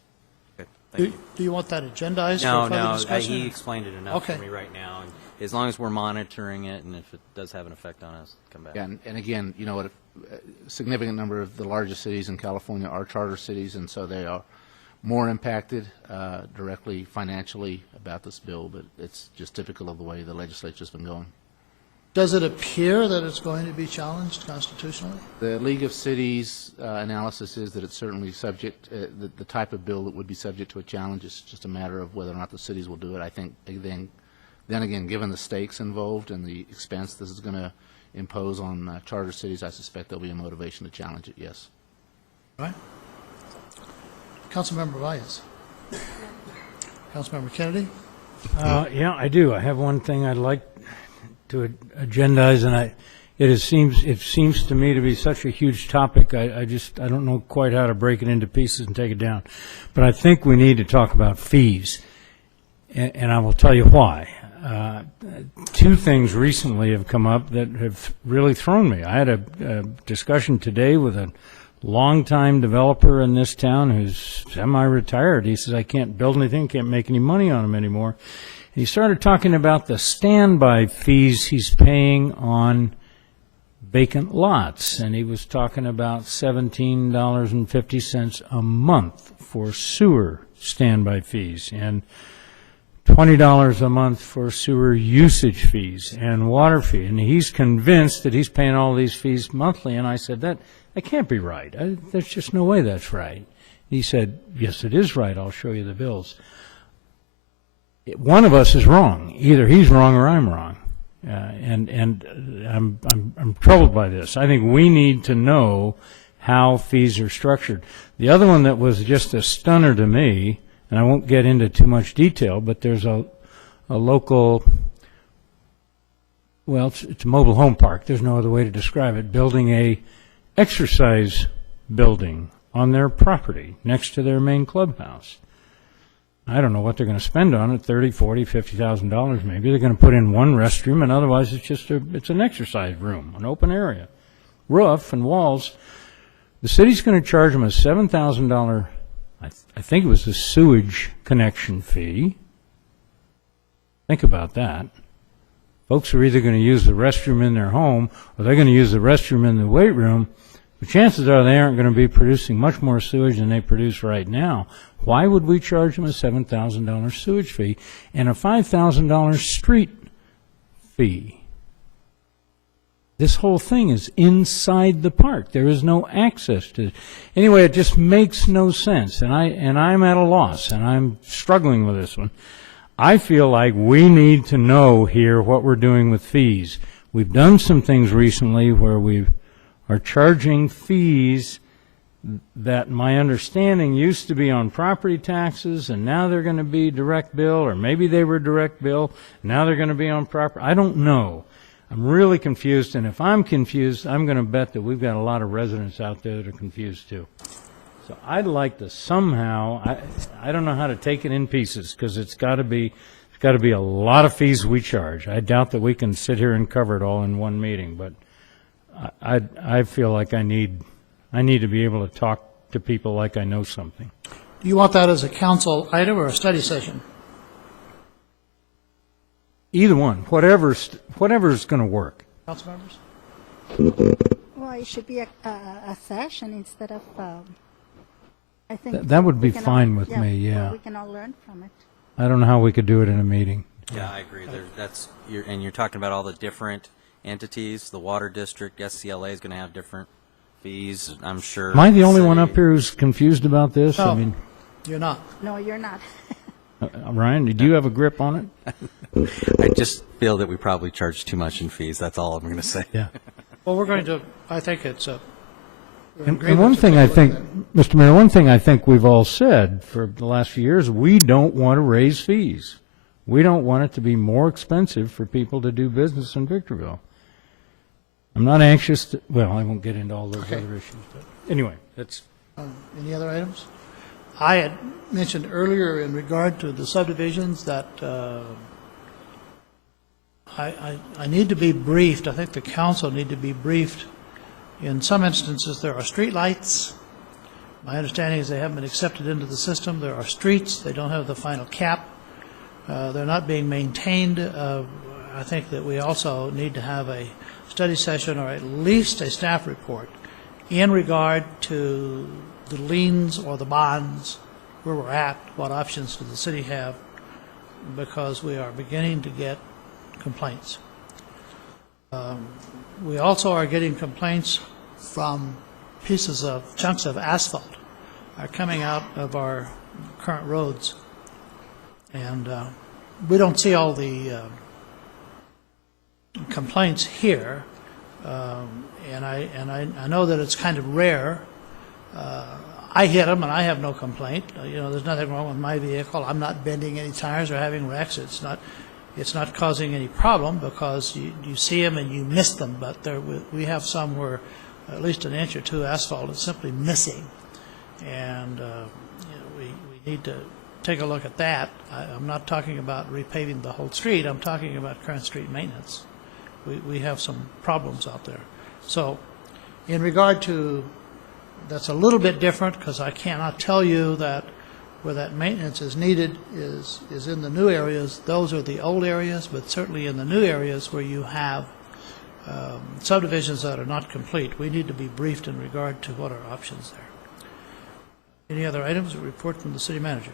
Okay, thank you. Do you want that agendized No, for further no, discussion? he explained it enough Okay. for me right now. And as long as we're monitoring it, and if it does have an effect on us, come back. Yeah, and again, you know what, a significant number of the largest cities in California are charter cities, and so they are more impacted directly financially about this bill, but it's just typical of the way the legislature's been going. Does it appear that it's going to be challenged constitutionally? The League of Cities analysis is that it's certainly subject, the type of bill that would be subject to a challenge is just a matter of whether or not the cities will do it. I think, then again, given the stakes involved and the expense this is going to impose on charter cities, I suspect there'll be a motivation to challenge it, yes. All right. Councilmember Valles. Councilmember Kennedy. Yeah, I do. I have one thing I'd like to agendize, and it seems to me to be such a huge topic. I don't know quite how to break it into pieces and take it down. But I think we need to talk about fees, and I will tell you why. Two things recently have come up that have really thrown me. I had a discussion today with a longtime developer in this town who's semi-retired. He says, I can't build anything, can't make any money on them anymore. And he started talking about the standby fees he's paying on vacant lots, and he was talking about $17.50 a month for sewer standby fees, and $20 a month for sewer usage fees and water fee. And he's convinced that he's paying all these fees monthly. And I said, that can't be right. There's just no way that's right. He said, yes, it is right. I'll show you the bills. One of us is wrong. Either he's wrong or I'm wrong. And I'm troubled by this. I think we need to know how fees are structured. The other one that was just a stunner to me, and I won't get into too much detail, but there's a local, well, it's a mobile home park. There's no other way to describe it, building a exercise building on their property next to their main clubhouse. I don't know what they're going to spend on it, $30,000, $40,000, $50,000 maybe. They're going to put in one restroom, and otherwise it's just it's an exercise room, an open area, roof and walls. The city's going to charge them a $7,000, I think it was the sewage connection fee. Think about that. Folks are either going to use the restroom in their home, or they're going to use the restroom in the weight room. But chances are they aren't going to be producing much more sewage than they produce right now. Why would we charge them a $7,000 sewage fee and a $5,000 street fee? This whole thing is inside the park. There is no access to it. Anyway, it just makes no sense, and I'm at a loss, and I'm struggling with this one. I feel like we need to know here what we're doing with fees. We've done some things recently where we are charging fees that my understanding used to be on property taxes, and now they're going to be direct bill, or maybe they were direct bill, now they're going to be on property. I don't know. I'm really confused, and if I'm confused, I'm going to bet that we've got a lot of residents out there that are confused too. So I'd like to somehow, I don't know how to take it in pieces, because it's got to be a lot of fees we charge. I doubt that we can sit here and cover it all in one meeting, but I feel like I need to be able to talk to people like I know something. Do you want that as a council item or a study session? Either one, whatever's going to work. Council members? Well, it should be a session instead of, I think. That would be we can fine all- with me, yeah. well, we can all learn from it. I don't know how we could do it in a meeting. Yeah, I agree. You're talking about all the different entities. The water district, SCLA is going to have different fees, I'm sure. Am I the only one City- up here who's confused about this? No. I mean, You're not. No, you're not. Ryan, do you have a grip on it? I just feel that we probably charge too much in fees. That's all I'm going to say. Yeah. Well, we're going to, I think it's a. And one thing I think, Mr. Mayor, one thing I think we've all said for the last few years, we don't want to raise fees. We don't want it to be more expensive for people to do business in Victorville. I'm not anxious to, well, I won't get into all those other issues, but anyway, that's. Any other items? I had mentioned earlier in regard to the subdivisions that I need to be briefed. I think the council need to be briefed. In some instances, there are streetlights. My understanding is they haven't been accepted into the system. There are streets. They don't have the final cap. They're not being maintained. I think that we also need to have a study session or at least a staff report in regard to the liens or the bonds, where we're at, what options does the city have, because we are beginning to get complaints. We also are getting complaints from chunks of asphalt are coming out of our current roads. And we don't see all the complaints here, and I know that it's kind of rare. I hit them, and I have no complaint. There's nothing wrong with my vehicle. I'm not bending any tires or having wrecks. It's not causing any problem because you see them and you miss them. But we have some where at least an inch or two asphalt is simply missing, and we need to take a look at that. I'm not talking about repaving the whole street. I'm talking about current street maintenance. We have some problems out there. So in regard to, that's a little bit different because I cannot tell you that where that maintenance is needed is in the new areas. Those are the old areas, but certainly in the new areas where you have subdivisions that are not complete, we need to be briefed in regard to what are options there. Any other items? A report from the city manager.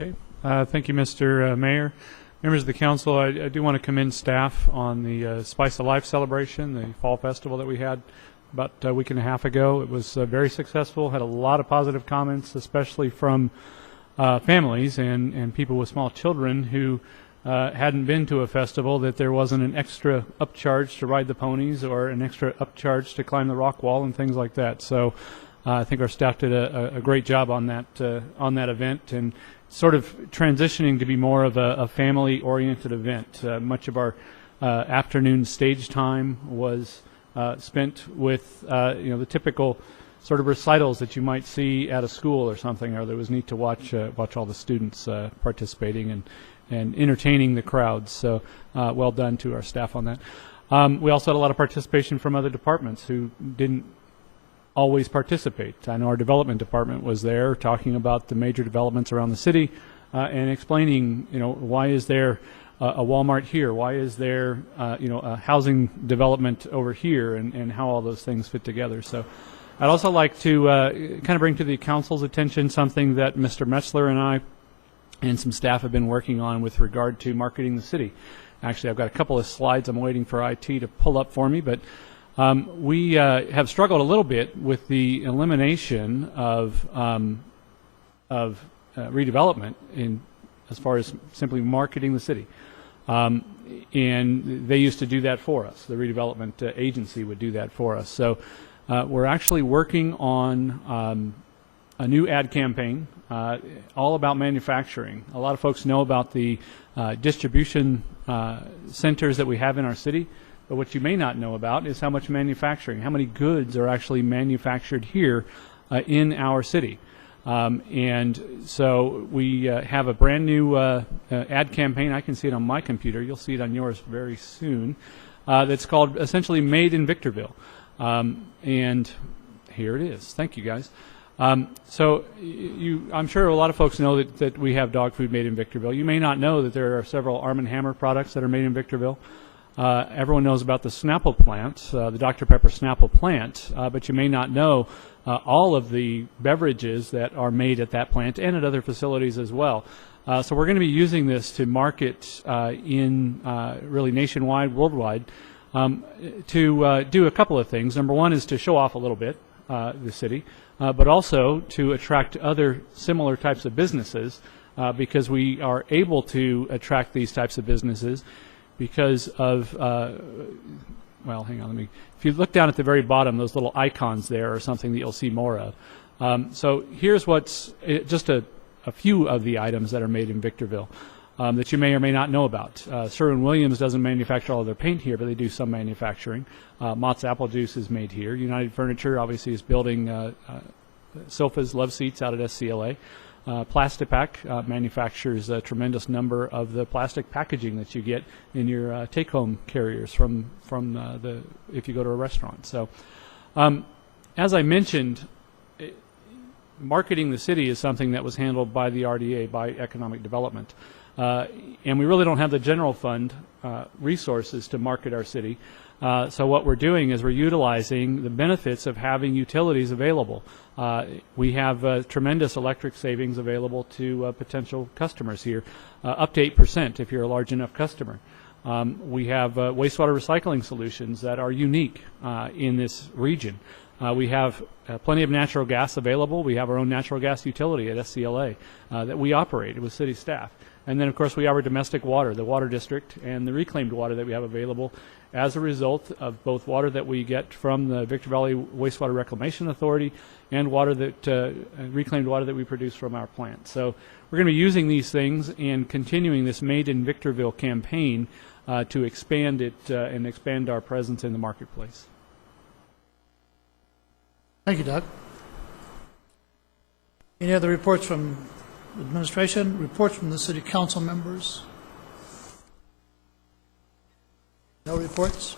Okay. Thank you, Mr. Mayor. Members of the council, I do want to commend staff on the Spice of Life celebration, the fall festival that we had about a week and a half ago. It was very successful, had a lot of positive comments, especially from families and people with small children who hadn't been to a festival, that there wasn't an extra upcharge to ride the ponies or an extra upcharge to climb the rock wall and things like that. So I think our staff did a great job on that event, and sort of transitioning to be more of a family-oriented event. Much of our afternoon stage time was spent with the typical sort of recitals that you might see at a school or something. Or it was neat to watch all the students participating and entertaining the crowds. So well done to our staff on that. We also had a lot of participation from other departments who didn't always participate. I know our development department was there talking about the major developments around the city and explaining, why is there a Walmart here? Why is there, a housing development over here, and how all those things fit together? So I'd also like to kind of bring to the council's attention something that Mr. Metzler and I and some staff have been working on with regard to marketing the city. Actually, I've got a couple of slides I'm waiting for IT to pull up for me, but we have struggled a little bit with the elimination of redevelopment as far as simply marketing the city. And they used to do that for us. The redevelopment agency would do that for us. So we're actually working on a new ad campaign all about manufacturing. A lot of folks know about the distribution centers that we have in our city, but what you may not know about is how much manufacturing, how many goods are actually manufactured here in our city. And so we have a brand new ad campaign. I can see it on my computer. You'll see it on yours very soon. That's called essentially Made in Victorville. And here it is. Thank you, guys. So I'm sure a lot of folks know that we have dog food made in Victorville. You may not know that there are several Arm & Hammer products that are made in Victorville. Everyone knows about the Snapple plant, the Dr. Pepper Snapple plant, but you may not know all of the beverages that are made at that plant and at other facilities as well. So we're going to be using this to market in really nationwide, worldwide, to do a couple of things. Number one is to show off a little bit the city, but also to attract other similar types of businesses because we are able to attract these types of businesses because of, well, hang on, if you look down at the very bottom, those little icons there are something that you'll see more of. So here's what's just a few of the items that are made in Victorville that you may or may not know about. Sherwin-Williams doesn't manufacture all their paint here, but they do some manufacturing. Mott's Apple Juice is made here. United Furniture obviously is building sofas, love seats out at SCLA. Plastipack manufactures a tremendous number of the plastic packaging that you get in your take-home carriers from if you go to a restaurant. So, as I mentioned, marketing the city is something that was handled by the RDA, by Economic Development, and we really don't have the general fund resources to market our city. So what we're doing is we're utilizing the benefits of having utilities available. We have tremendous electric savings available to potential customers here, up to 8% if you're a large enough customer. We have wastewater recycling solutions that are unique in this region. We have plenty of natural gas available. We have our own natural gas utility at SCLA that we operate with city staff. And then, of course, we have our domestic water, the water district, and the reclaimed water that we have available as a result of both water that we get from the Victor Valley Wastewater Reclamation Authority and water that reclaimed water that we produce from our plant. So we're going to be using these things and continuing this Made in Victorville campaign to expand it and expand our presence in the marketplace. Thank you, Doug. Any other reports from administration? Reports from the city council members? No reports?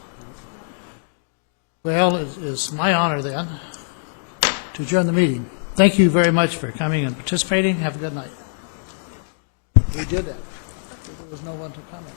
Well, it is my honor then to adjourn the meeting. Thank you very much for coming and participating. Have a good night. We did that. There was no one to comment.